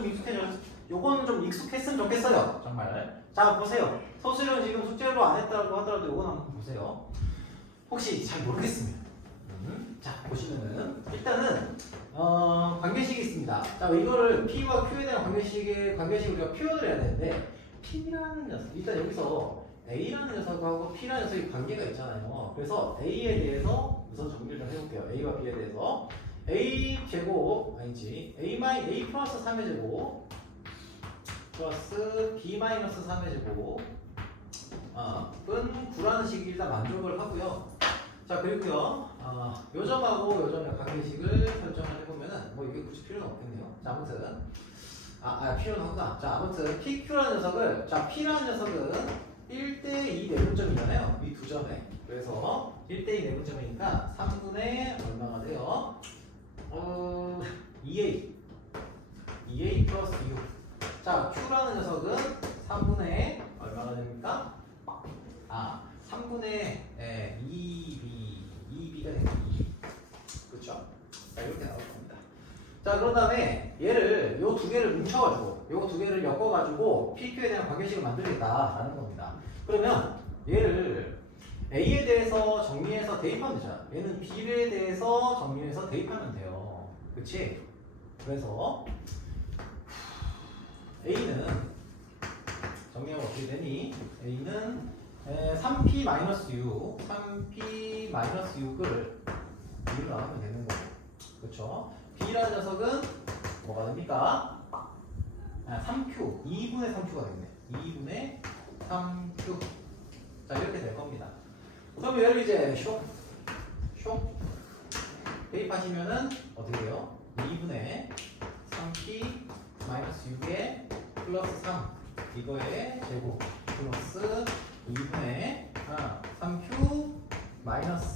좀 익숙했으면 좋겠어요. 정말. 자, 보세요. 서술은 지금 숙제로 안 했다고 하더라도 요건 한번 보세요. 혹시 잘 모르겠으면. 자, 보시면은 일단은 관계식이 있습니다. 자, 이거를 P와 Q에 대한 관계식을 우리가 표현을 해야 되는데 P라는 녀석, 일단 여기서 A라는 녀석하고 P라는 녀석이 관계가 있잖아요. 그래서 A에 대해서 우선 정리를 좀 해볼게요. A와 B에 대해서 A 제곱 아니지 A 플러스 3의 제곱 플러스 B 마이너스 3의 제곱 은 9라는 식이 일단 만족을 하고요. 자, 그리고요 요 점하고 요 점의 관계식을 설정을 해보면은 뭐 이게 굳이 필요는 없겠네요. 자, 아무튼 필요는 없다. 자, 아무튼 PQ라는 녀석을 P라는 녀석은 1대2 내분점이잖아요. 이 두 점에. 그래서 1대2 내분점이니까 3분의 얼마가 돼요? 2A 플러스 6. 자, Q라는 녀석은 3분의 얼마가 됩니까? 3분의 2B가 됩니다. 2B. 그렇죠? 자, 이렇게 나올 겁니다. 자, 그런 다음에 얘를 요 두 개를 뭉쳐가지고 요 두 개를 엮어가지고 PQ에 대한 관계식을 만들겠다라는 겁니다. 그러면 얘를 A에 대해서 정리해서 대입하면 되잖아. 얘는 B에 대해서 정리해서 대입하면 돼요. 그치? 그래서 A는 정리하면 어떻게 되니? A는 3P-6 3P-6을 B로 나누면 되는 거고, 그렇죠? B라는 녀석은 뭐가 됩니까? 3Q 2분의 3Q가 되겠네. 2분의 3Q. 자, 이렇게 될 겁니다. 그럼 얘를 이제 쇽 대입하시면은 어떻게 돼요? 2분의 3P-6에 플러스 3 이거의 제곱 플러스 2분의 3Q 마이너스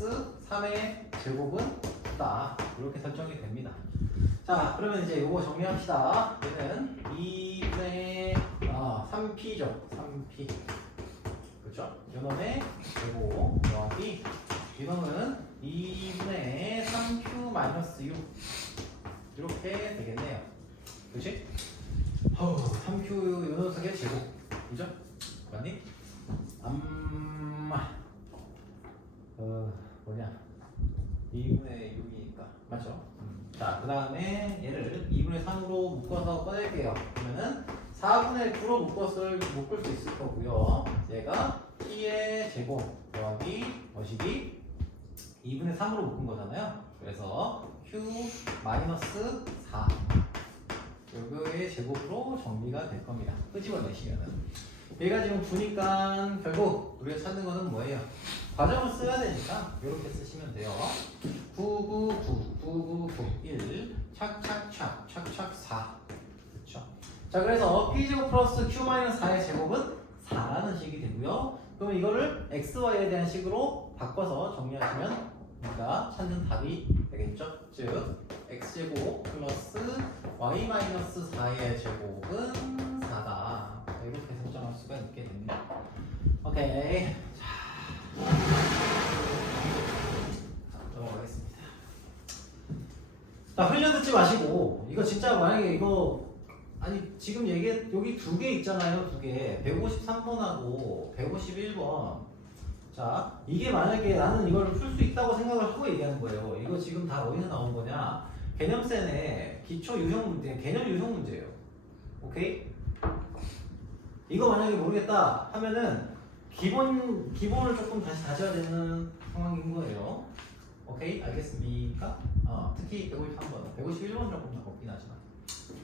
3의 제곱은 없다. 이렇게 설정이 됩니다. 자, 그러면 이제 요거 정리합시다. 얘는 2분의 3P죠. 3P. 그렇죠? 요놈의 제곱 더하기 이놈은 2분의 3Q 마이너스 6 이렇게 되겠네요. 그렇지? 3Q 요 녀석의 제곱. 그죠? 맞니? 뭐냐? 2분의 6이니까. 맞죠? 자, 그 다음에 얘를 2분의 3으로 묶어서 꺼낼게요. 그러면은 4분의 9로 묶을 수 있을 거고요. 얘가 P의 제곱 더하기 뭐시기 2분의 3으로 묶은 거잖아요. 그래서 Q 마이너스 4 요거의 제곱으로 정리가 될 겁니다. 끄집어내시면은 얘가 지금 9니까 결국 우리가 찾는 거는 뭐예요? 과정을 써야 되니까 이렇게 쓰시면 돼요. 999 1 착착착 4. 그렇죠? 자, 그래서 P제곱 플러스 Q 마이너스 4의 제곱은 4라는 식이 되고요. 그럼 이거를 x, y에 대한 식으로 바꿔서 정리하시면 우리가 찾는 답이 되겠죠? 즉 x제곱 플러스 y 마이너스 4의 제곱은 4다. 이렇게 설정할 수가 있게 됩니다. 오케이. 자, 넘어가겠습니다. 자, 훈련 듣지 마시고 이거 진짜 만약에 이거 지금 여기 두 개 있잖아요. 두 개. 153번하고 151번. 자, 이게 만약에 나는 이걸 풀 수 있다고 생각을 하고 얘기하는 거예요. 이거 지금 다 어디서 나온 거냐? 개념센의 기초 유형 문제, 개념 유형 문제예요. 오케이? 이거 만약에 모르겠다 하면은 기본을 조금 다시 다져야 되는 상황인 거예요. 오케이? 알겠습니까? 특히 153번, 151번 조금 더 걷긴 하지만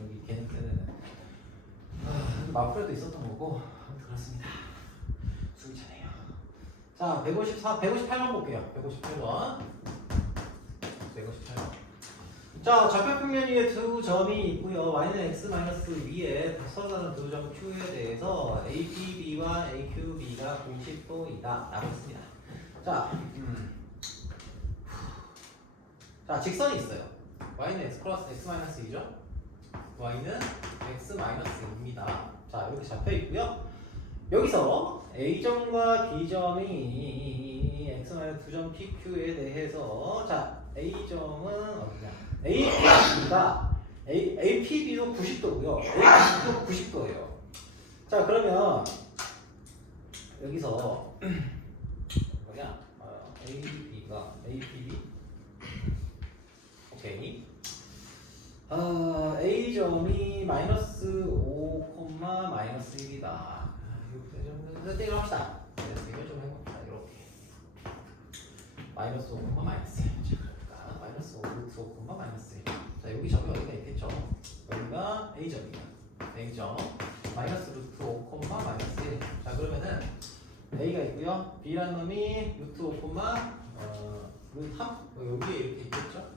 여기 걔는 때는 마프에도 있었던 거고 그렇습니다. 숨이 차네요. 자, 158번 볼게요. 158번. 자, 좌표평면 위에 두 점이 있고요. y는 x 마이너스 위에 서사는 두 점 q에 대해서 APB와 AQB가 90도이다 라고 했습니다. 자, 자, 직선이 있어요. y는 x 플러스 x 마이너스 2죠. y는 x 마이너스 2입니다. 자, 이렇게 잡혀 있고요. 여기서 A점과 B점이 x 마이너스 두 점 PQ에 대해서 자, A점은 어디냐? APB도 90도고요. APB도 90도예요. 자, 그러면 여기서 뭐냐? APB 오케이. A점이 마이너스 5, 마이너스 1이다. 이렇게 좀 합시다. 이걸 좀 해봅시다. 이렇게 마이너스 5, 마이너스 1. 마이너스 5, 루트 5, 마이너스 1. 자, 여기 점이 어디가 있겠죠? 여기가 A점이야. A점 마이너스 루트 5, 마이너스 1. 자, 그러면은 A가 있고요. B라는 놈이 루트 5, 루트 3. 여기에 이렇게 있겠죠?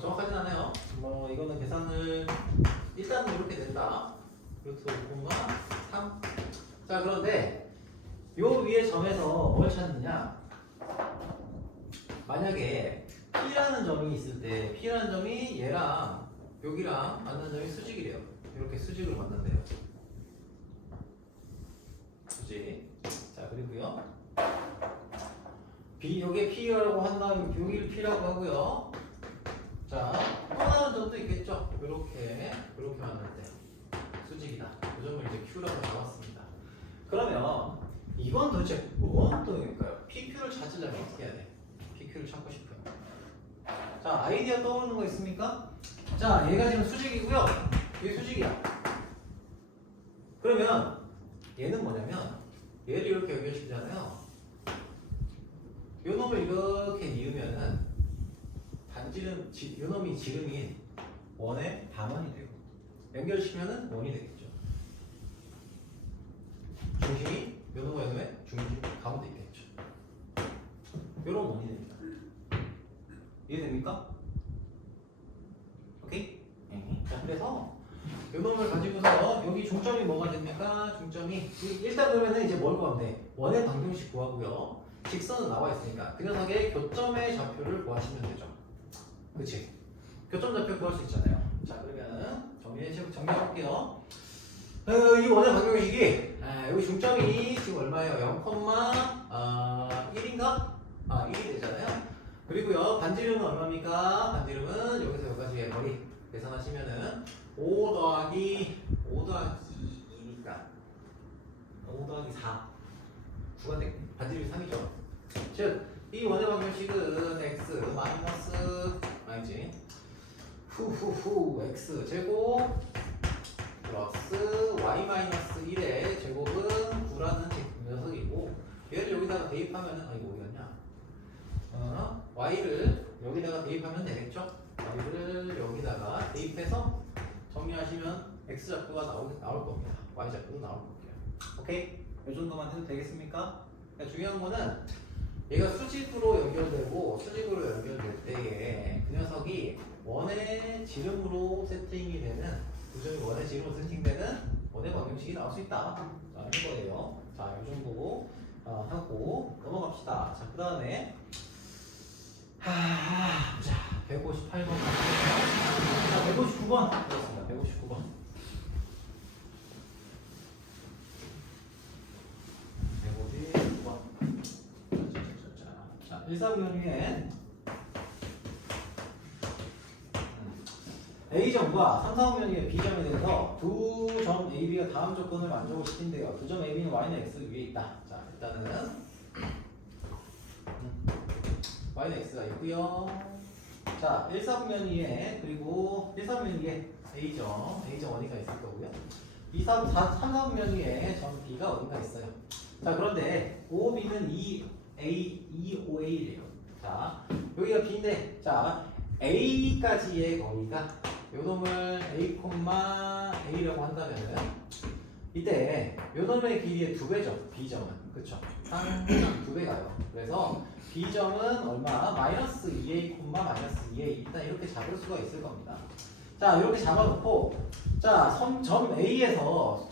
정확하진 않아요. 뭐 이거는 계산을 일단은 이렇게 된다. 루트 5, 3. 자, 그런데 요 위에 점에서 뭘 찾느냐? 만약에 P라는 점이 있을 때 P라는 점이 얘랑 여기랑 만난 점이 수직이래요. 이렇게 수직을 만난대요. 수직. 자, 그리고요. 여기에 P라고 한 다음 여기를 P라고 하고요. 자, 또 다른 점도 있겠죠. 이렇게 만날 때 수직이다. 이 점을 이제 Q라고 잡았습니다. 그러면 이건 도대체 뭔 동일까요? PQ를 찾으려면 어떻게 해야 돼? PQ를 찾고 싶어요. 자, 아이디어 떠오르는 거 있습니까? 자, 얘가 지금 수직이고요. 얘 수직이야. 그러면 얘는 뭐냐면 얘를 이렇게 연결시키잖아요. 요 놈을 이렇게 이으면은 단지름, 요 놈이 지름인 원의 반원이 되고 연결시키면은 원이 되겠죠. 중심이 요 놈과 요 놈의 중심 가운데 있겠죠. 요런 원이 됩니다. 이해됩니까? 오케이? 자, 그래서 요 놈을 가지고서 여기 중점이 뭐가 됩니까? 중점이 일단 그러면은 이제 뭘 구하면 돼? 원의 방정식 구하고요. 직선은 나와 있으니까 그 녀석의 교점의 좌표를 구하시면 되죠. 그치? 교점 좌표 구할 수 있잖아요. 자, 그러면 정리해볼게요. 이 원의 방정식이 여기 중점이 지금 얼마예요? 0,1인가? 1이 되잖아요. 그리고요, 반지름은 얼마입니까? 반지름은 여기서 여기까지의 거리 계산하시면은 5 더하기 2니까 5 더하기 4 9가 되겠네. 반지름이 3이죠. 즉, 이 원의 방정식은 x 마이너스 아니지 x 제곱 플러스 y 마이너스 1의 제곱은 9라는 녀석이고 얘를 여기다가 대입하면은 이거 어디였냐? y를 여기다가 대입하면 되겠죠? y를 여기다가 대입해서 정리하시면 x 좌표가 나올 겁니다. y 좌표도 나올 거고요. 오케이? 이 정도만 해도 되겠습니까? 그러니까 중요한 거는 얘가 수직으로 연결될 때에 그 녀석이 원의 지름으로 세팅이 되는 그 점이 원의 지름으로 세팅되는 원의 방정식이 나올 수 있다 라는 거예요. 자, 이 정도 하고 넘어갑시다. 자, 그 다음에 자, 158번 자, 159번 그렇습니다. 159번 1사분면위에 A점과 3, 4분면 위에 B점에 대해서 두 점 AB가 다음 조건을 만족을 시킨대요. 두 점 AB는 Y는 X 위에 있다. 자, 일단은 Y는 X가 있고요. 자, 1사분면 위에 그리고 1사분면 위에 A점 어디가 있을 거고요. 2, 4, 3, 4분면 위에 점 B가 어딘가 있어요. 자, 그런데 OB는 2A, 2OA래요. 자, 여기가 B인데, 자, A까지의 거리가 요 놈을 A, A라고 한다면은 이때 요 놈의 길이의 2배죠. B점은. 그쵸? 항상 2배 가요. 그래서 B점은 얼마? 마이너스 2A, 마이너스 2A. 일단 이렇게 잡을 수가 있을 겁니다. 자, 이렇게 잡아놓고, 자, 점 A에서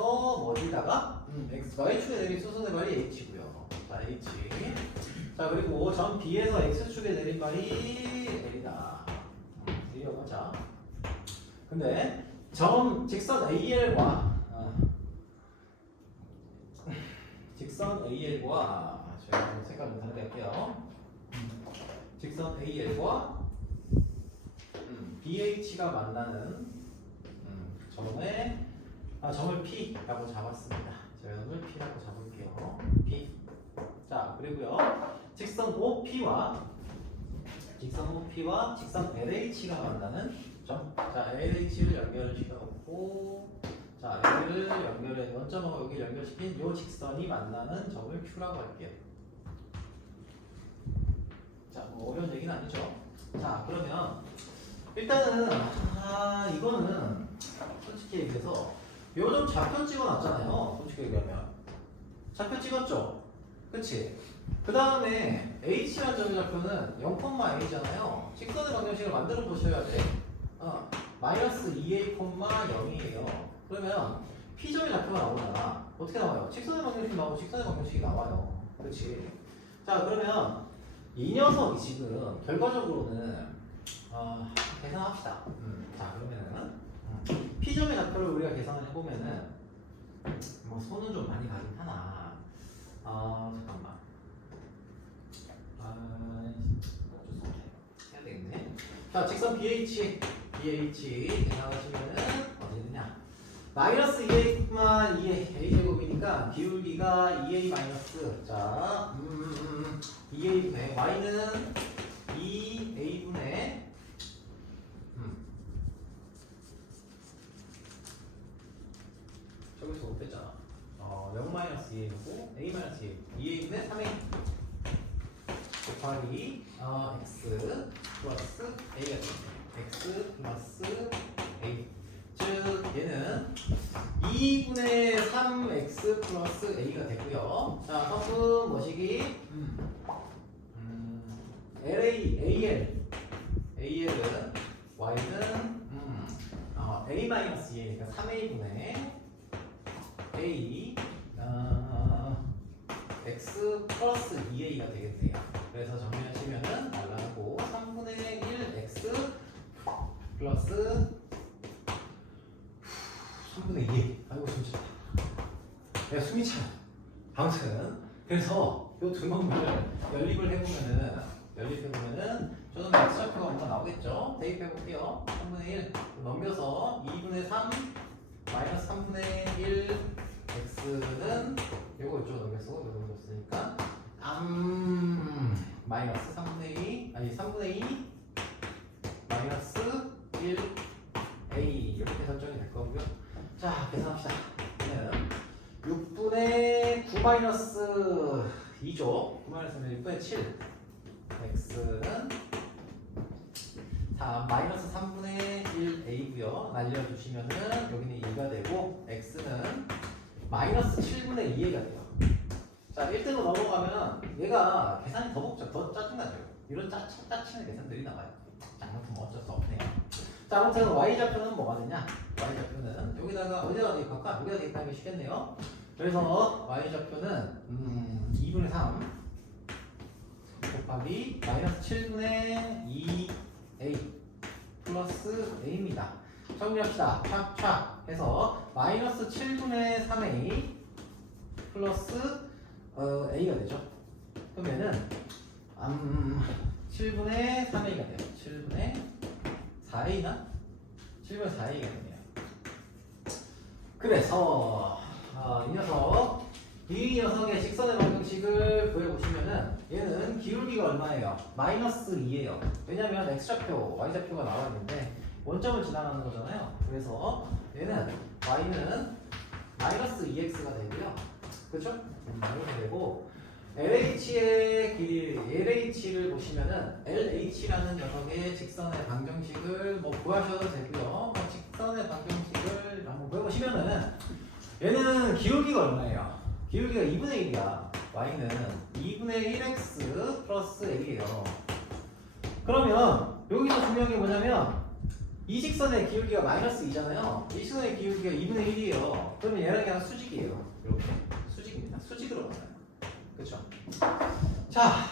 어디다가? Y축에 내린 수선의 발이 H고요. 자, H. 자, 그리고 점 B에서 X축에 내린 발이 L이다. 이어가자. 근데 직선 AL과 제가 색깔 좀 다르게 할게요. 직선 AL과 BH가 만나는 점을 P라고 잡았습니다. 제가 점을 P라고 잡을게요. P. 자, 그리고요. 직선 OP와 직선 LH가 만나는 점. 자, LH를 연결을 시켜놓고, 자, 여기를 연결해, 원점하고 여기를 연결시킨 요 직선이 만나는 점을 Q라고 할게요. 자, 뭐 어려운 얘기는 아니죠. 자, 그러면 일단은 이거는 솔직히 얘기해서 요점 좌표 찍어놨잖아요. 솔직히 얘기하면 좌표 찍었죠. 그치? 그 다음에 H라는 점의 좌표는 0,A잖아요. 직선의 방정식을 만들어 보셔야 돼. 마이너스 2A, 0이에요. 그러면 P점의 좌표가 나오잖아. 어떻게 나와요? 직선의 방정식이 나오고 직선의 방정식이 나와요. 그치? 자, 그러면 이 녀석이 지금 결과적으로는 계산합시다. 자, 그러면은 P점의 좌표를 우리가 계산을 해보면은 뭐 손은 좀 많이 가긴 하나. 잠깐만. 어쩔 수 없네. 해야 되겠네. 자, 직선 BH 생각하시면은 어디 있느냐? 마이너스 2A, 2A, A제곱이니까 기울기가 2A 마이너스. 자, 2A분의 Y는 2A분의 저기서 못했잖아. 0 마이너스 2A고 A 마이너스 2A 2A분의 3A 곱하기 X 플러스 A가 되겠네. X 플러스 A. 즉 얘는 2분의 3X 플러스 A가 되고요. 자, 성분 뭐시기? AL은 Y는 A 마이너스 2A니까 3A분의 A X 플러스 2A가 되겠네요. 그래서 정리하시면은 날라가고 3분의 1 X 플러스 3분의 2A. 아이고 숨 차다. 내가 숨이 차요. 아무튼 그래서 요 두 놈을 연립을 해보면은 저는 X좌표가 뭔가 나오겠죠? 대입해볼게요. 3분의 1 넘겨서 2분의 3 마이너스 3분의 1 X는 요거 이쪽 넘겨서 요거 넘겼으니까 마이너스 3분의 2 아니 3분의 2 마이너스 1 A 이렇게 설정이 될 거고요. 자, 계산합시다. 6분의 9 마이너스 2죠. 9 마이너스 6분의 7 X는 마이너스 3분의 1 A고요. 날려주시면은 여기는 2가 되고 X는 마이너스 7분의 2A가 돼요. 자, 1등으로 넘어가면 얘가 계산이 더 짜증나죠. 이런 짜치는 계산들이 나와요. 자, 아무튼 뭐 어쩔 수 없네요. 자, 아무튼 Y좌표는 뭐가 되냐? Y좌표는 여기다가 어디다가 대입할까? 여기다 대입하는 게 쉽겠네요. 그래서 Y좌표는 2분의 3 곱하기 마이너스 7분의 2A 플러스 A입니다. 정리합시다. 촥촥 해서 마이너스 7분의 3A 플러스 A가 되죠. 그러면은 7분의 3A가 돼요. 7분의 4A나? 7분의 4A가 되네요. 그래서 이 녀석의 직선의 방정식을 구해보시면은 얘는 기울기가 얼마예요? 마이너스 2예요. 왜냐면 X좌표, Y좌표가 나와 있는데 원점을 지나가는 거잖아요. 그래서 얘는 y는 마이너스 2x가 되고요. 그렇죠? 이렇게 되고 LH의 길이 LH를 보시면은 LH라는 녀석의 직선의 방정식을 뭐 구하셔도 되고요. 뭐 직선의 방정식을 한번 구해보시면은 얘는 기울기가 얼마예요? 기울기가 2분의 1이야. y는 2분의 1x 플러스 l이에요. 그러면 여기서 중요한 게 뭐냐면 이 직선의 기울기가 마이너스 2잖아요. 이 직선의 기울기가 2분의 1이에요. 그러면 얘랑 그냥 수직이에요. 이렇게 수직입니다. 수직으로 가요. 그렇죠? 자,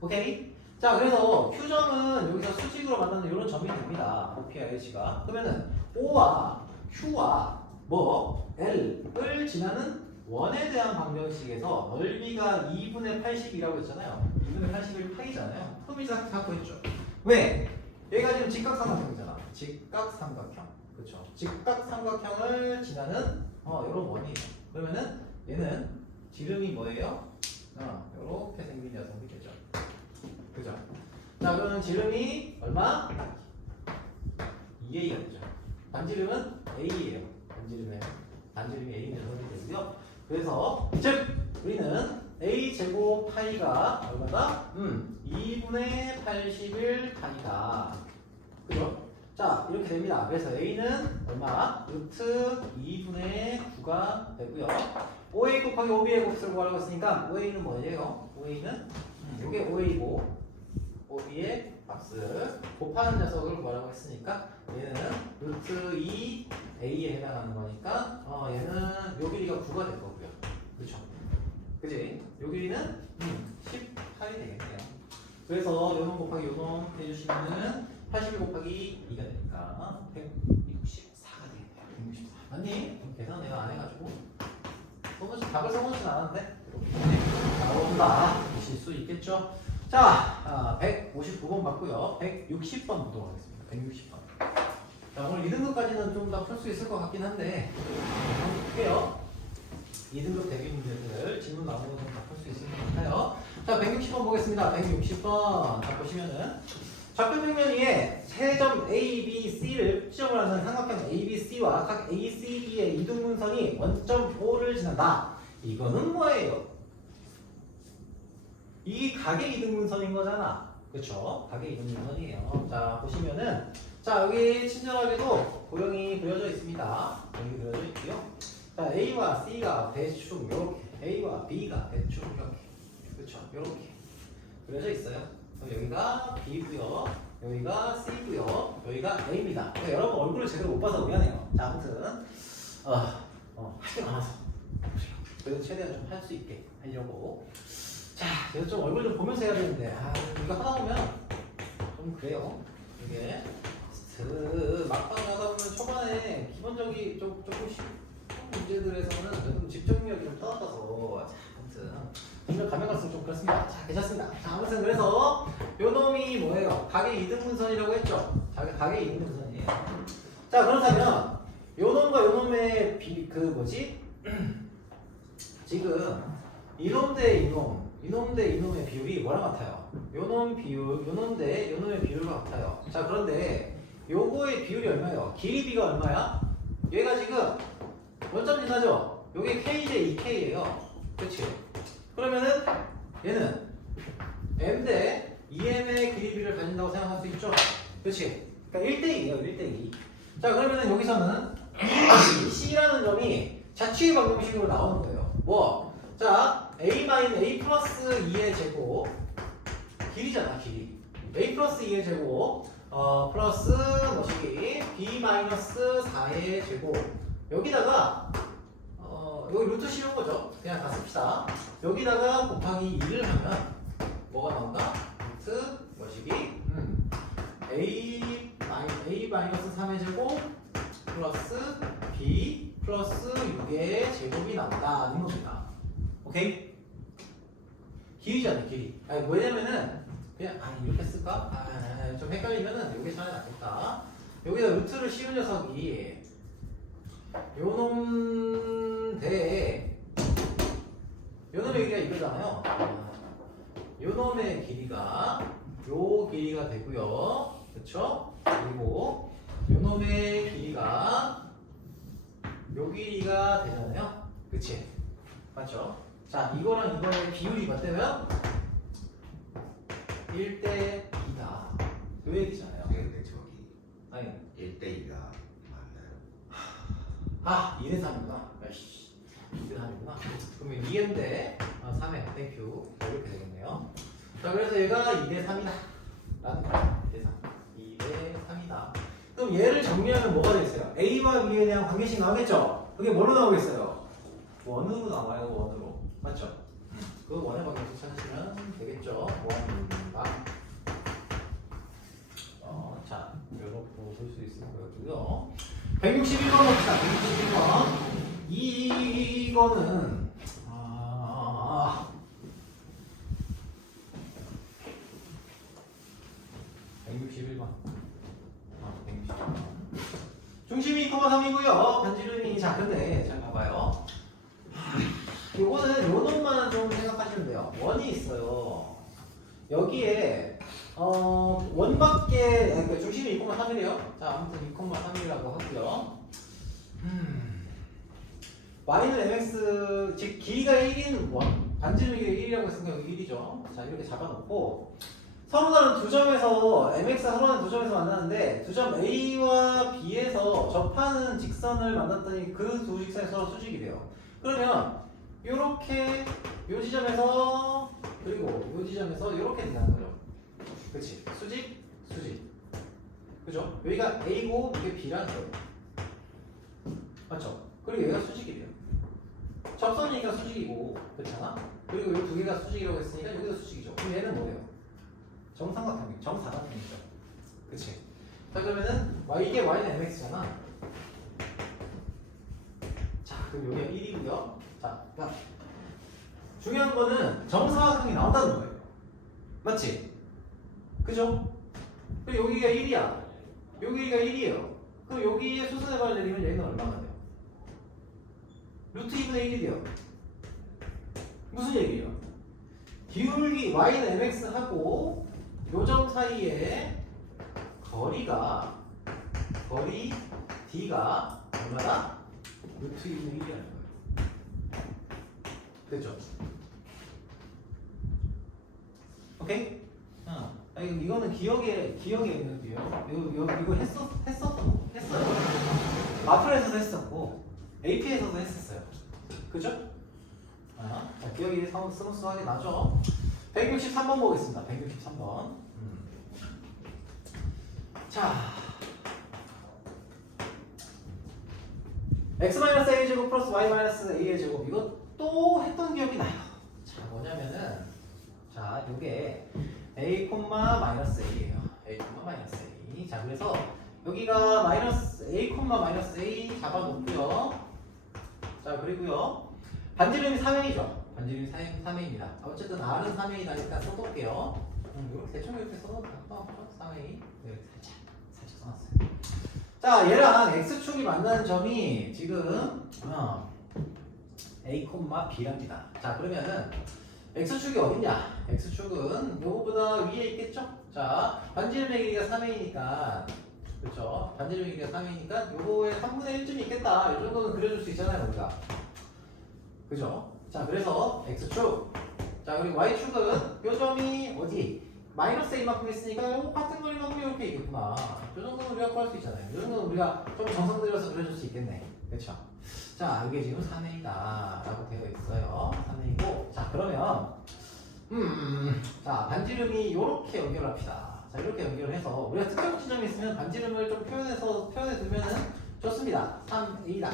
오케이. 자, 그래서 Q점은 여기서 수직으로 만나는 이런 점이 됩니다. OP와 H가. 그러면은 O와 Q와 뭐 L을 지나는 원에 대한 방정식에서 넓이가 2분의 80이라고 했잖아요. 2분의 81 파이잖아요. 흠이 자꾸 했죠. 왜? 얘가 지금 직각삼각형이잖아. 직각삼각형. 그렇죠? 직각삼각형을 지나는 이런 원이에요. 그러면은 얘는 지름이 뭐예요? 이렇게 생긴 녀석이 되죠. 그죠? 자, 그러면 지름이 얼마? 2a가 되죠. 반지름은 a예요. 반지름이 a 녀석이 되고요. 그래서 즉 우리는 a 제곱 파이가 얼마다? 2분의 81 파이다. 그죠? 자, 이렇게 됩니다. 그래서 a는 얼마? 루트 2분의 9가 되고요. 5a 곱하기 5b의 곱수를 구하려고 했으니까 5a는 뭐예요? 5a는 이게 5a고 5b의 값을 곱하는 녀석을 구하려고 했으니까 얘는 루트 2a에 해당하는 거니까 얘는 요 길이가 9가 될 거고요. 그렇죠? 그지? 요 길이는 18이 되겠네요. 그래서 요놈 곱하기 요놈 해주시면은 81 곱하기 2가 되니까 164가 되겠네요. 164. 맞니? 계산 내가 안 해가지고 답을 써보진 않았는데 나온다. 보실 수 있겠죠? 자, 159번 맞고요. 160번 보도록 하겠습니다. 160번. 자, 오늘 2등급까지는 좀 더 풀 수 있을 것 같긴 한데 한번 볼게요. 2등급 대비 문제들 질문 나오는 거 좀 다 풀 수 있을 것 같아요. 자, 160번 보겠습니다. 160번. 자, 보시면은 좌표 평면 위에 세 점 A, B, C를 지점을 하는 삼각형 A, B, C와 각 A, C, B의 이등분선이 원점 O를 지난다. 이거는 뭐예요? 이 각의 이등분선인 거잖아. 그쵸? 각의 이등분선이에요. 자, 보시면은 자, 여기 친절하게도 도형이 그려져 있습니다. 여기 그려져 있고요. 자, A와 C가 대충 이렇게, A와 B가 대충 이렇게, 그쵸? 이렇게 그려져 있어요. 여기가 B고요, 여기가 C고요, 여기가 A입니다. 그러니까 여러분 얼굴을 제대로 못 봐서 미안해요. 자, 아무튼 할 게 많아서 그래도 최대한 좀 할 수 있게 하려고. 자, 그래서 좀 얼굴 좀 보면서 해야 되는데 이거 하다 보면 좀 그래요. 이게 막방 하다 보면 초반에 기본적인 조금씩 문제들에서는 조금 집중력이 좀 떨어져서. 자, 아무튼 점점 가면 갈수록 좀 그렇습니다. 자, 괜찮습니다. 자, 아무튼 그래서 요 놈이 뭐예요? 각의 이등분선이라고 했죠? 각의 이등분선이에요. 자, 그렇다면 요 놈과 요 놈의 지금 이놈 대 이놈, 이놈 대 이놈의 비율이 뭐랑 같아요? 요놈 비율, 요놈 대 요놈의 비율과 같아요. 자, 그런데 요거의 비율이 얼마예요? 길이 B가 얼마야? 얘가 지금 원점 지나죠? 요게 K 대 2K예요. 그치? 그러면은 얘는 M 대 2M의 길이 B를 가진다고 생각할 수 있죠? 그치? 그러니까 1대2예요, 1대2. 자, 그러면은 여기서는 이 C라는 점이 자취의 방정식으로 나오는 거예요. 뭐? 자, A 플러스 2의 제곱 길이잖아, 길이. A 플러스 2의 제곱 플러스 뭐시기 B 마이너스 4의 제곱. 여기다가 여기 루트 씌운 거죠. 그냥 다 씁시다. 여기다가 곱하기 2를 하면 뭐가 나온다? 루트 뭐시기 A 마이너스 3의 제곱 플러스 B 플러스 6의 제곱이 나온다. 이 겁니다. 오케이? 길이잖아, 길이. 왜냐면은 그냥 이렇게 쓸까? 좀 헷갈리면은 여기 차라리 낫겠다. 여기다 루트를 씌운 녀석이 요놈 대 요놈의 길이가 이거잖아요. 요놈의 길이가 요 길이가 되고요. 그쵸? 그리고 요놈의 길이가 요 길이가 되잖아요. 그치? 맞죠? 자, 이거랑 이거의 비율이 맞다면 1대 2다. 요 얘기잖아요. 근데 저기 아니, 1대2가 맞나요? 2대 3이구나. 아이씨, 2대 3이구나. 그러면 2인데 3에 땡큐. 이렇게 되겠네요. 자, 그래서 얘가 2대 3이다. 라는 거야. 2대 3. 2대 3이다. 그럼 얘를 정리하면 뭐가 되겠어요? A와 B에 대한 관계식 나오겠죠? 그게 뭐로 나오겠어요? 원으로 나와요, 원으로. 맞죠? 그 원의 관계식 찾으시면 되겠죠? 원방. 자, 이렇게 볼 수 있을 거고요. 161번 봅시다. 161번. 이거는 161번. 161번. 중심이 2,3이고요. 반지름이 작은데 잘 봐봐요. 요거는 요 놈만 좀 생각하시면 돼요. 원이 있어요. 여기에 원밖에 그러니까 중심이 2,3이래요. 자, 아무튼 2,3이라고 하고요. y는 mx 즉 길이가 1인 원, 반지름이 1이라고 했으니까 여기 1이죠. 자, 이렇게 잡아놓고 서로 다른 두 점에서 mx가 서로 다른 두 점에서 만나는데 두 점 a와 b에서 접하는 직선을 만났더니 그 두 직선이 서로 수직이 돼요. 그러면 요렇게 요 지점에서 그리고 요 지점에서 이렇게 된다는 거죠. 그치? 수직, 수직. 그죠? 여기가 A고 이게 B라는 거예요. 맞죠? 그리고 여기가 수직이래요. 접선이니까 수직이고, 그렇잖아? 그리고 이 두 개가 수직이라고 했으니까 여기도 수직이죠. 그럼 얘는 뭐예요? 정삼각형이죠. 정사각형이죠. 그치? 자, 그러면은 이게 Y는 MX잖아. 자, 그럼 여기가 1이고요. 자, 그러니까 중요한 거는 정사각형이 나온다는 거예요. 맞지? 그죠? 그리고 여기가 1이야. 여기가 1이에요. 그럼 여기에 수선의 발을 내리면 얘는 얼마가 돼요? 루트 2분의 1이 돼요. 무슨 얘기예요? 기울기 y는 mx하고 요점 사이에 거리 d가 얼마다? 루트 2분의 1이라는 거예요. 됐죠? 오케이? 이거는 기억에 있는데요. 이거 했어요. 마플에서도 했었고 AP에서도 했었어요. 그죠? 자, 기억이 스무스하게 나죠? 163번 보겠습니다. 163번. 자, x-a의 제곱 플러스 y-a의 제곱 이거 또 했던 기억이 나요. 자, 뭐냐면은 자, 요게 a, -a예요. a, -a. 자, 그래서 여기가 a, 잡아놓고요. 자, 그리고요. 반지름이 3a죠. 반지름이 3a입니다. 어쨌든 r은 3a다. 일단 써볼게요. 이렇게 대충 이렇게 써도 3a. 이렇게 살짝 써놨어요. 자, 얘랑 x축이 만나는 점이 지금 a, b랍니다. 자, 그러면은 x축이 어딨냐? x축은 요거보다 위에 있겠죠? 자, 반지름의 길이가 3a니까 그렇죠? 반지름의 길이가 3이니까 요거의 3분의 1쯤이 있겠다. 이 정도는 그려줄 수 있잖아요, 우리가. 그죠? 자, 그래서 x축. 자, 그리고 y축은 요 점이 어디? 마이너스 a만큼 있으니까 요거 같은 거리만큼 이렇게 있겠구나. 요 정도는 우리가 구할 수 있잖아요. 요 정도는 우리가 좀 정성 들여서 그려줄 수 있겠네. 그렇죠? 자, 이게 지금 3a다 라고 되어 있어요. 3a고. 자, 그러면 자, 반지름이 요렇게 연결합시다. 자, 이렇게 연결해서 우리가 특정 지점이 있으면 반지름을 좀 표현해 두면은 좋습니다. 3a다.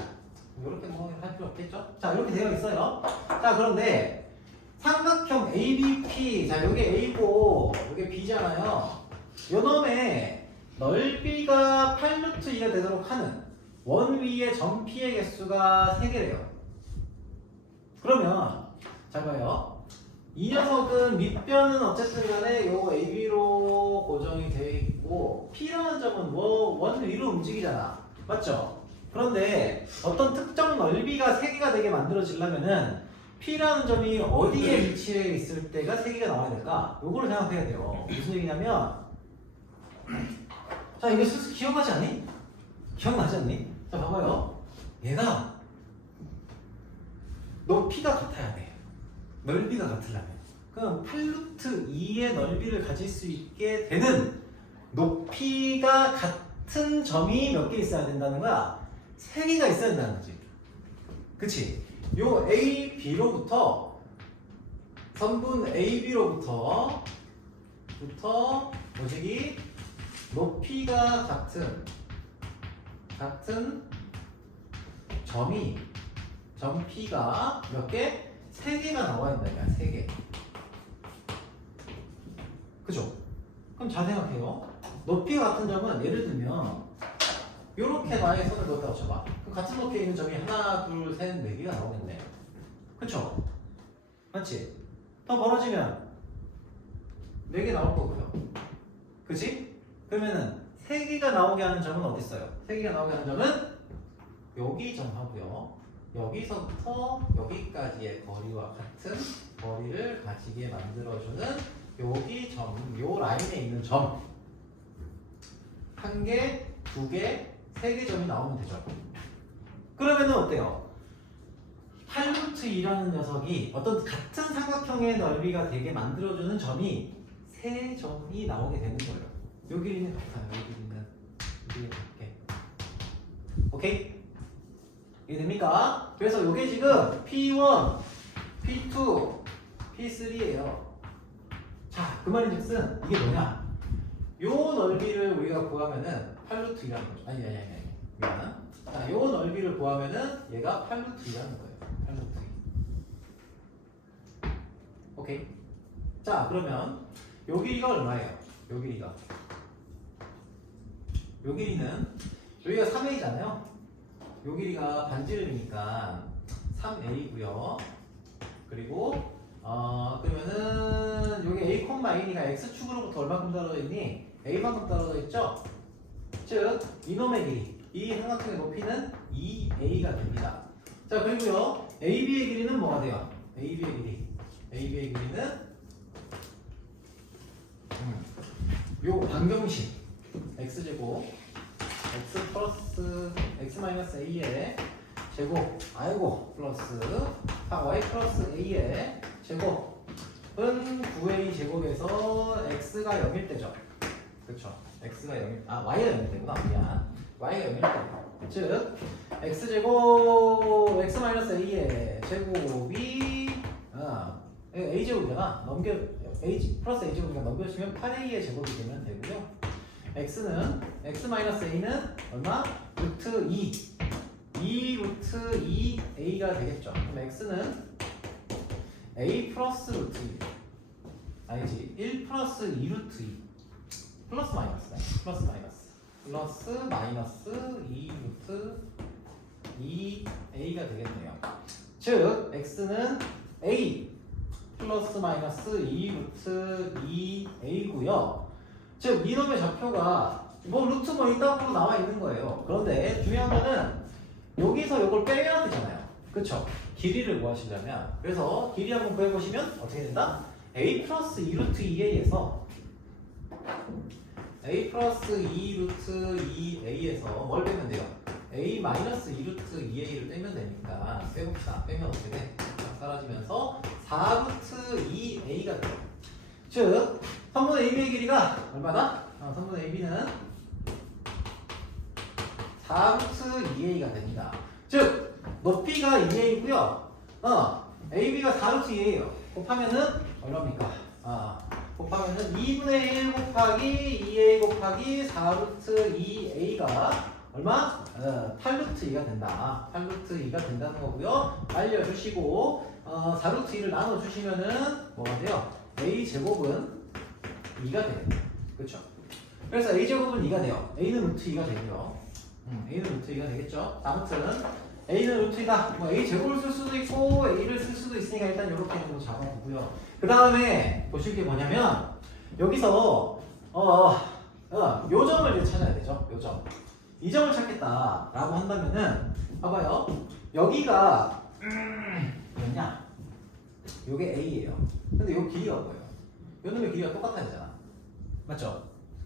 이렇게 뭐 할 필요 없겠죠? 자, 이렇게 되어 있어요. 자, 그런데 삼각형 ABP, 자, 여기 A고 여기 B잖아요. 요놈의 넓이가 8루트 2가 되도록 하는 원 위의 점 P의 개수가 3개래요. 그러면 잘 봐요. 이 녀석은 밑변은 어쨌든 간에 요 AB로 고정이 되어 있고 P라는 점은 원 위로 움직이잖아. 맞죠? 그런데 어떤 특정 넓이가 3개가 되게 만들어지려면은 P라는 점이 어디에 위치해 있을 때가 3개가 나와야 될까? 요거를 생각해야 돼요. 무슨 얘기냐면 자, 이거 슬슬 기억하지 않니? 기억나지 않니? 자 봐봐요. 얘가 높이가 같아야 돼. 넓이가 같으려면. 그럼 8루트 2의 넓이를 가질 수 있게 되는 높이가 같은 점이 몇 개 있어야 된다는 거야? 3개가 있어야 된다는 거지. 그치? 요 A, B로부터 선분 A, B로부터 뭐지? 높이가 같은 점 P가 몇 개? 3개가 나와야 된다. 3개. 그죠? 그럼 잘 생각해요. 높이가 같은 점은 예를 들면 요렇게 만약에 선을 그었다고 쳐봐. 그럼 같은 높이에 있는 점이 하나, 둘, 셋, 4개가 나오겠네. 그쵸? 맞지? 더 벌어지면 4개 나올 거고요. 그치? 그러면은 3개가 나오게 하는 점은 어디 있어요? 3개가 나오게 하는 점은 여기 점 하고요. 여기서부터 여기까지의 거리와 같은 거리를 가지게 만들어주는 여기 점, 요 라인에 있는 점 1개, 2개, 3개 점이 나오면 되죠. 그러면은 어때요? 8루트 2라는 녀석이 어떤 같은 삼각형의 넓이가 되게 만들어주는 점이 3점이 나오게 되는 거예요. 요 길이는 같아요. 요 길이는 같게. 오케이? 이해됩니까? 그래서 요게 지금 P1, P2, P3예요. 자, 그 말인즉슨 이게 뭐냐? 요 넓이를 우리가 구하면은 8루트 2라는 거죠. 아니. 미안. 자, 요 넓이를 구하면은 얘가 8루트 2라는 거예요. 8루트 2. 오케이. 자, 그러면 요 길이가 얼마예요? 요 길이가. 요 길이는 여기가 3a잖아요. 요 길이가 반지름이니까 3a고요. 그리고 그러면은 여기 a, a가 x축으로부터 얼마큼 떨어져 있니? a만큼 떨어져 있죠? 즉 이놈의 길이, 이 삼각형의 높이는 2a가 됩니다. 자, 그리고요 AB의 길이는 뭐가 돼요? AB의 길이는 요 반경식 x제곱 x 플러스 x 마이너스 a의 제곱 플러스 y 플러스 a의 제곱은 9a 제곱에서 x가 0일 때죠. 그렇죠? x가 0일 y가 0일 때구나. 미안. y가 0일 때. 즉 x제곱 x 마이너스 a의 제곱이 a 제곱이잖아. a 플러스 a 제곱이니까 넘겨주시면 8a의 제곱이 되면 되고요. x는 x 마이너스 a는 얼마? 루트 2 루트 2a가 되겠죠. 그럼 x는 a 플러스 루트 2 아니지 1 플러스 2 루트 2 플러스 마이너스 2 루트 2a가 되겠네요. 즉 x는 a 플러스 마이너스 2 루트 2a고요. 즉 이놈의 좌표가 루트 이따구로 나와 있는 거예요. 그런데 중요한 거는 여기서 이걸 빼야 되잖아요. 그쵸? 길이를 구하시려면. 그래서 길이 한번 구해보시면 어떻게 된다? a 플러스 2 루트 2a에서 a 플러스 2 루트 2a에서 뭘 빼면 돼요? a 마이너스 2 루트 2a를 빼면 되니까 빼봅시다. 빼면 어떻게 돼? 사라지면서 4 루트 2a가 돼요. 즉 선분 AB의 길이가 얼마다? 선분 AB는 4루트 2a가 됩니다. 즉 높이가 2a고요. AB가 4루트 2a예요. 곱하면은 얼마입니까? 곱하면은 2분의 1 곱하기 2a 곱하기 4루트 2a가 얼마? 8루트 2가 된다. 8루트 2가 된다는 거고요. 알려주시고 4루트 2를 나눠주시면은 뭐가 돼요? a 제곱은 2가 돼요. 그렇죠? 그래서 a 제곱은 2가 돼요. a는 루트 2가 되고요. a는 루트 2가 되겠죠. 아무튼 a는 루트 2다. a 제곱을 쓸 수도 있고 a를 쓸 수도 있으니까 일단 이렇게 좀 잡아보고요. 그 다음에 보실 게 뭐냐면 여기서 요 점을 이제 찾아야 되죠. 요 점. 이 점을 찾겠다라고 한다면은 봐봐요. 여기가 뭐냐? 요게 a예요. 근데 요 길이가 뭐예요? 요 놈의 길이가 똑같아야 되잖아. 맞죠?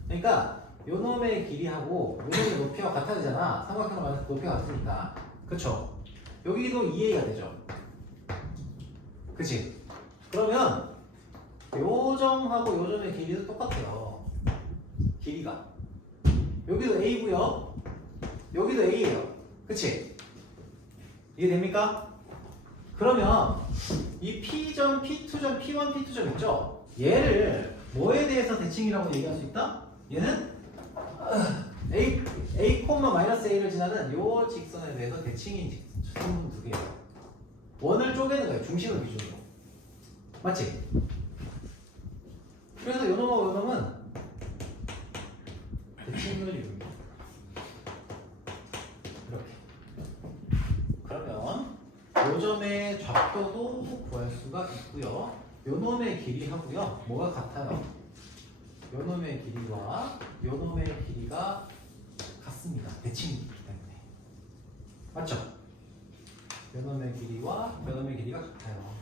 그러니까 요 놈의 길이하고 요 놈의 높이가 같아야 되잖아. 삼각형을 만들 때 높이가 같으니까. 그쵸? 여기도 2a가 되죠. 그치? 그러면 요 점하고 요 점의 길이도 똑같아요. 길이가. 여기도 a고요. 여기도 a예요. 그치? 이해됩니까? 그러면 이 P점, P2점, P1, P2점 있죠? 얘를 뭐에 대해서 대칭이라고 얘기할 수 있다? 얘는 A, A를 지나는 요 직선에 대해서 대칭인 직선 두 개예요. 원을 쪼개는 거예요. 중심을 기준으로. 맞지? 그래서 요 놈하고 요 놈은 대칭을 이룹니다. 이렇게. 그러면 요 점의 좌표도 구할 수가 있고요. 요 놈의 길이하고요. 뭐가 같아요? 요 놈의 길이와 요 놈의 길이가 같습니다. 대칭이기 때문에. 맞죠? 요 놈의 길이와 요 놈의 길이가 같아요.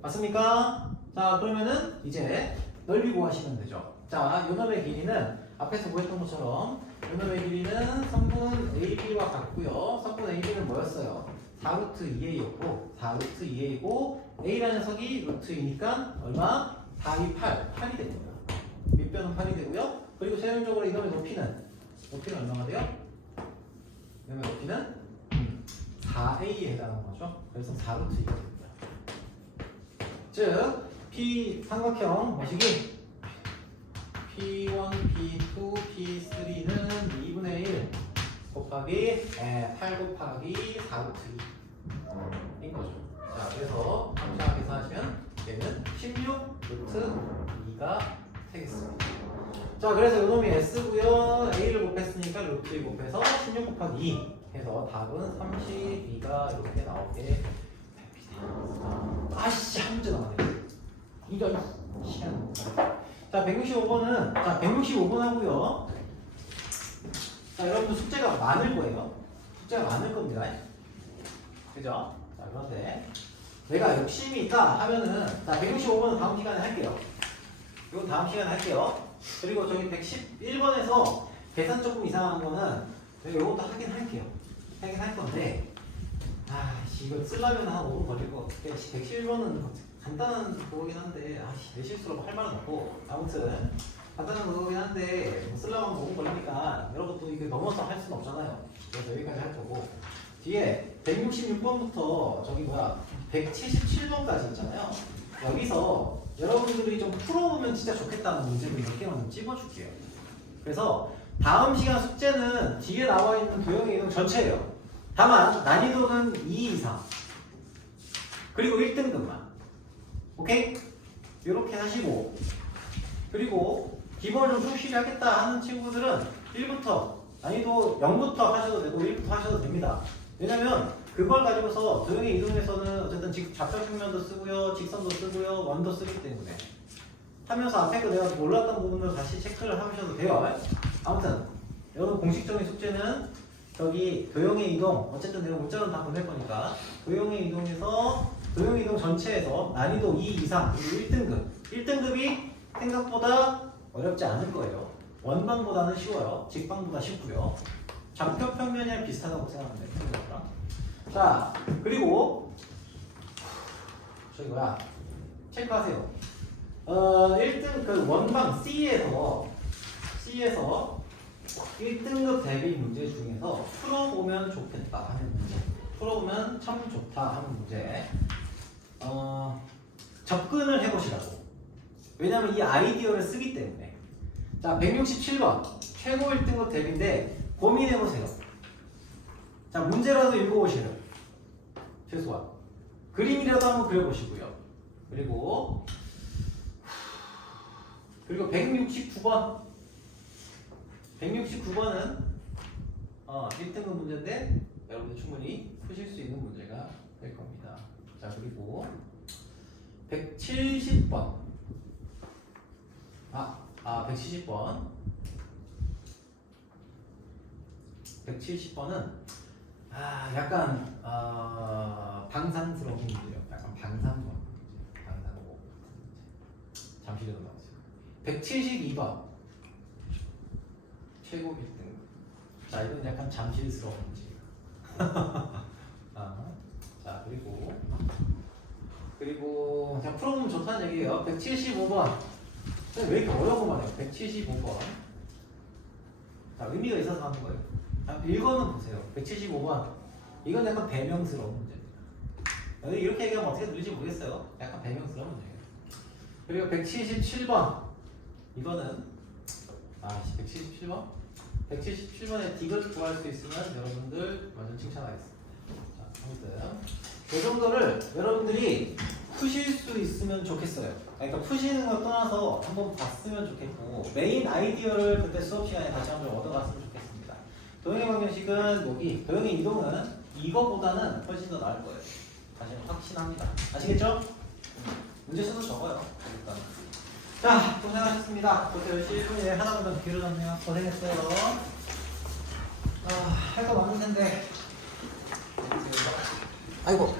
맞습니까? 자, 그러면은 이제 넓이 구하시면 되죠. 자, 요 놈의 길이는 앞에서 구했던 것처럼 요 놈의 길이는 3분 AB와 같고요. 3분 AB는 뭐였어요? 4루트 2A였고 4루트 2A고 A라는 녀석이 루트이니까 얼마? 4, 2, 8. 8이 되는 거예요. 밑변은 8이 되고요. 그리고 최종적으로 이놈의 높이는 얼마가 돼요? 이놈의 높이는 4A에 해당하는 거죠. 그래서 4루트 2가 됩니다. 즉 P 삼각형 뭐시기? P1, P2, P3는 2분의 1 곱하기 8 곱하기 4루트 2인 거죠. 자, 그래서 함수하게 계산하시면 얘는 16 루트 2가 되겠습니다. 자, 그래서 요놈이 S고요. A를 곱했으니까 루트 2 곱해서 16 곱하기 2 해서 답은 32가 이렇게 나오게 됩니다. 아씨, 한 문제 나왔네. 이런 시간. 자, 165번은 자, 165번 하고요. 자, 여러분들 숙제가 많을 거예요. 숙제가 많을 겁니다. 그죠? 자, 그런데 내가 욕심이 있다 하면은 자, 165번은 다음 시간에 할게요. 이건 다음 시간에 할게요. 그리고 저기 111번에서 계산 조금 이상한 거는 이것도 하긴 할게요. 하긴 할 건데 아씨, 이거 쓰려면 한 5분 걸릴 것 같아. 111번은 간단한 그거긴 한데 아씨, 내 실수로 할 말은 없고 아무튼 간단한 그거긴 한데 뭐 쓰려면 5분 걸리니까 여러분도 이게 넘어서 할 수는 없잖아요. 그래서 여기까지 할 거고 뒤에 166번부터 저기 177번까지 있잖아요. 여기서 여러분들이 좀 풀어보면 진짜 좋겠다는 문제를 몇 개만 좀 찝어줄게요. 그래서 다음 시간 숙제는 뒤에 나와 있는 도형의 이동 전체예요. 다만 난이도는 2 이상 그리고 1등급만. 오케이? 이렇게 하시고 그리고 기본을 좀 충실히 하겠다 하는 친구들은 1부터 난이도 0부터 하셔도 되고 1부터 하셔도 됩니다. 왜냐면 그걸 가지고서 도형의 이동에서는 어쨌든 좌표 평면도 쓰고요, 직선도 쓰고요, 원도 쓰기 때문에 하면서 앞에 거 내가 몰랐던 부분을 다시 체크를 하셔도 돼요. 아무튼 여러분 공식적인 숙제는 저기 도형의 이동, 어쨌든 내가 문자로 다 보낼 거니까 도형의 이동에서 도형의 이동 전체에서 난이도 2 이상 그리고 1등급 1등급이 생각보다 어렵지 않을 거예요. 원방보다는 쉬워요. 직방보다 쉽고요. 좌표 평면이랑 비슷하다고 생각하면 돼요. 자, 그리고 저기 체크하세요. 1등 그 원방 C에서 1등급 대비 문제 중에서 풀어보면 좋겠다 하는 문제, 풀어보면 참 좋다 하는 문제, 접근을 해보시라고. 왜냐면 이 아이디어를 쓰기 때문에. 자, 167번 최고 1등급 대비인데 고민해보세요. 자, 문제라도 읽어보시래요. 최소한 그림이라도 한번 그려보시고요. 그리고 169번은 1등급 문제인데 여러분들 충분히 푸실 수 있는 문제가 될 겁니다. 자, 그리고 170번 170번은 약간 방상스러운 문제예요. 약간 방상스러운 문제. 잠시 좀 나왔어요. 172번 최고 1등. 자, 이건 약간 잠실스러운 문제. 자, 그리고 그냥 풀어보면 좋다는 얘기예요. 175번. 왜 이렇게 어려워만 해요? 175번. 자, 의미가 있어서 하는 거예요. 읽어는 보세요. 175번. 이건 약간 배명스러운 문제입니다. 이렇게 얘기하면 어떻게 들릴지 모르겠어요. 약간 배명스러운 문제예요. 그리고 177번. 이거는 177번? 177번에 D를 구할 수 있으면 여러분들 완전 칭찬하겠습니다. 자, 아무튼 이 정도를 여러분들이 푸실 수 있으면 좋겠어요. 그러니까 푸시는 걸 떠나서 한번 봤으면 좋겠고 메인 아이디어를 그때 수업 시간에 다시 한번 얻어갔으면 좋겠습니다. 도형의 방정식은 여기 도형의 이동은 이거보다는 훨씬 더 나을 거예요. 다시 확신합니다. 아시겠죠? 문제 수도 적어요. 일단. 자, 고생하셨습니다. 그것도 열심히 하나보다 더 길어졌네요. 고생했어요. 할 거 많을 텐데. 아이고.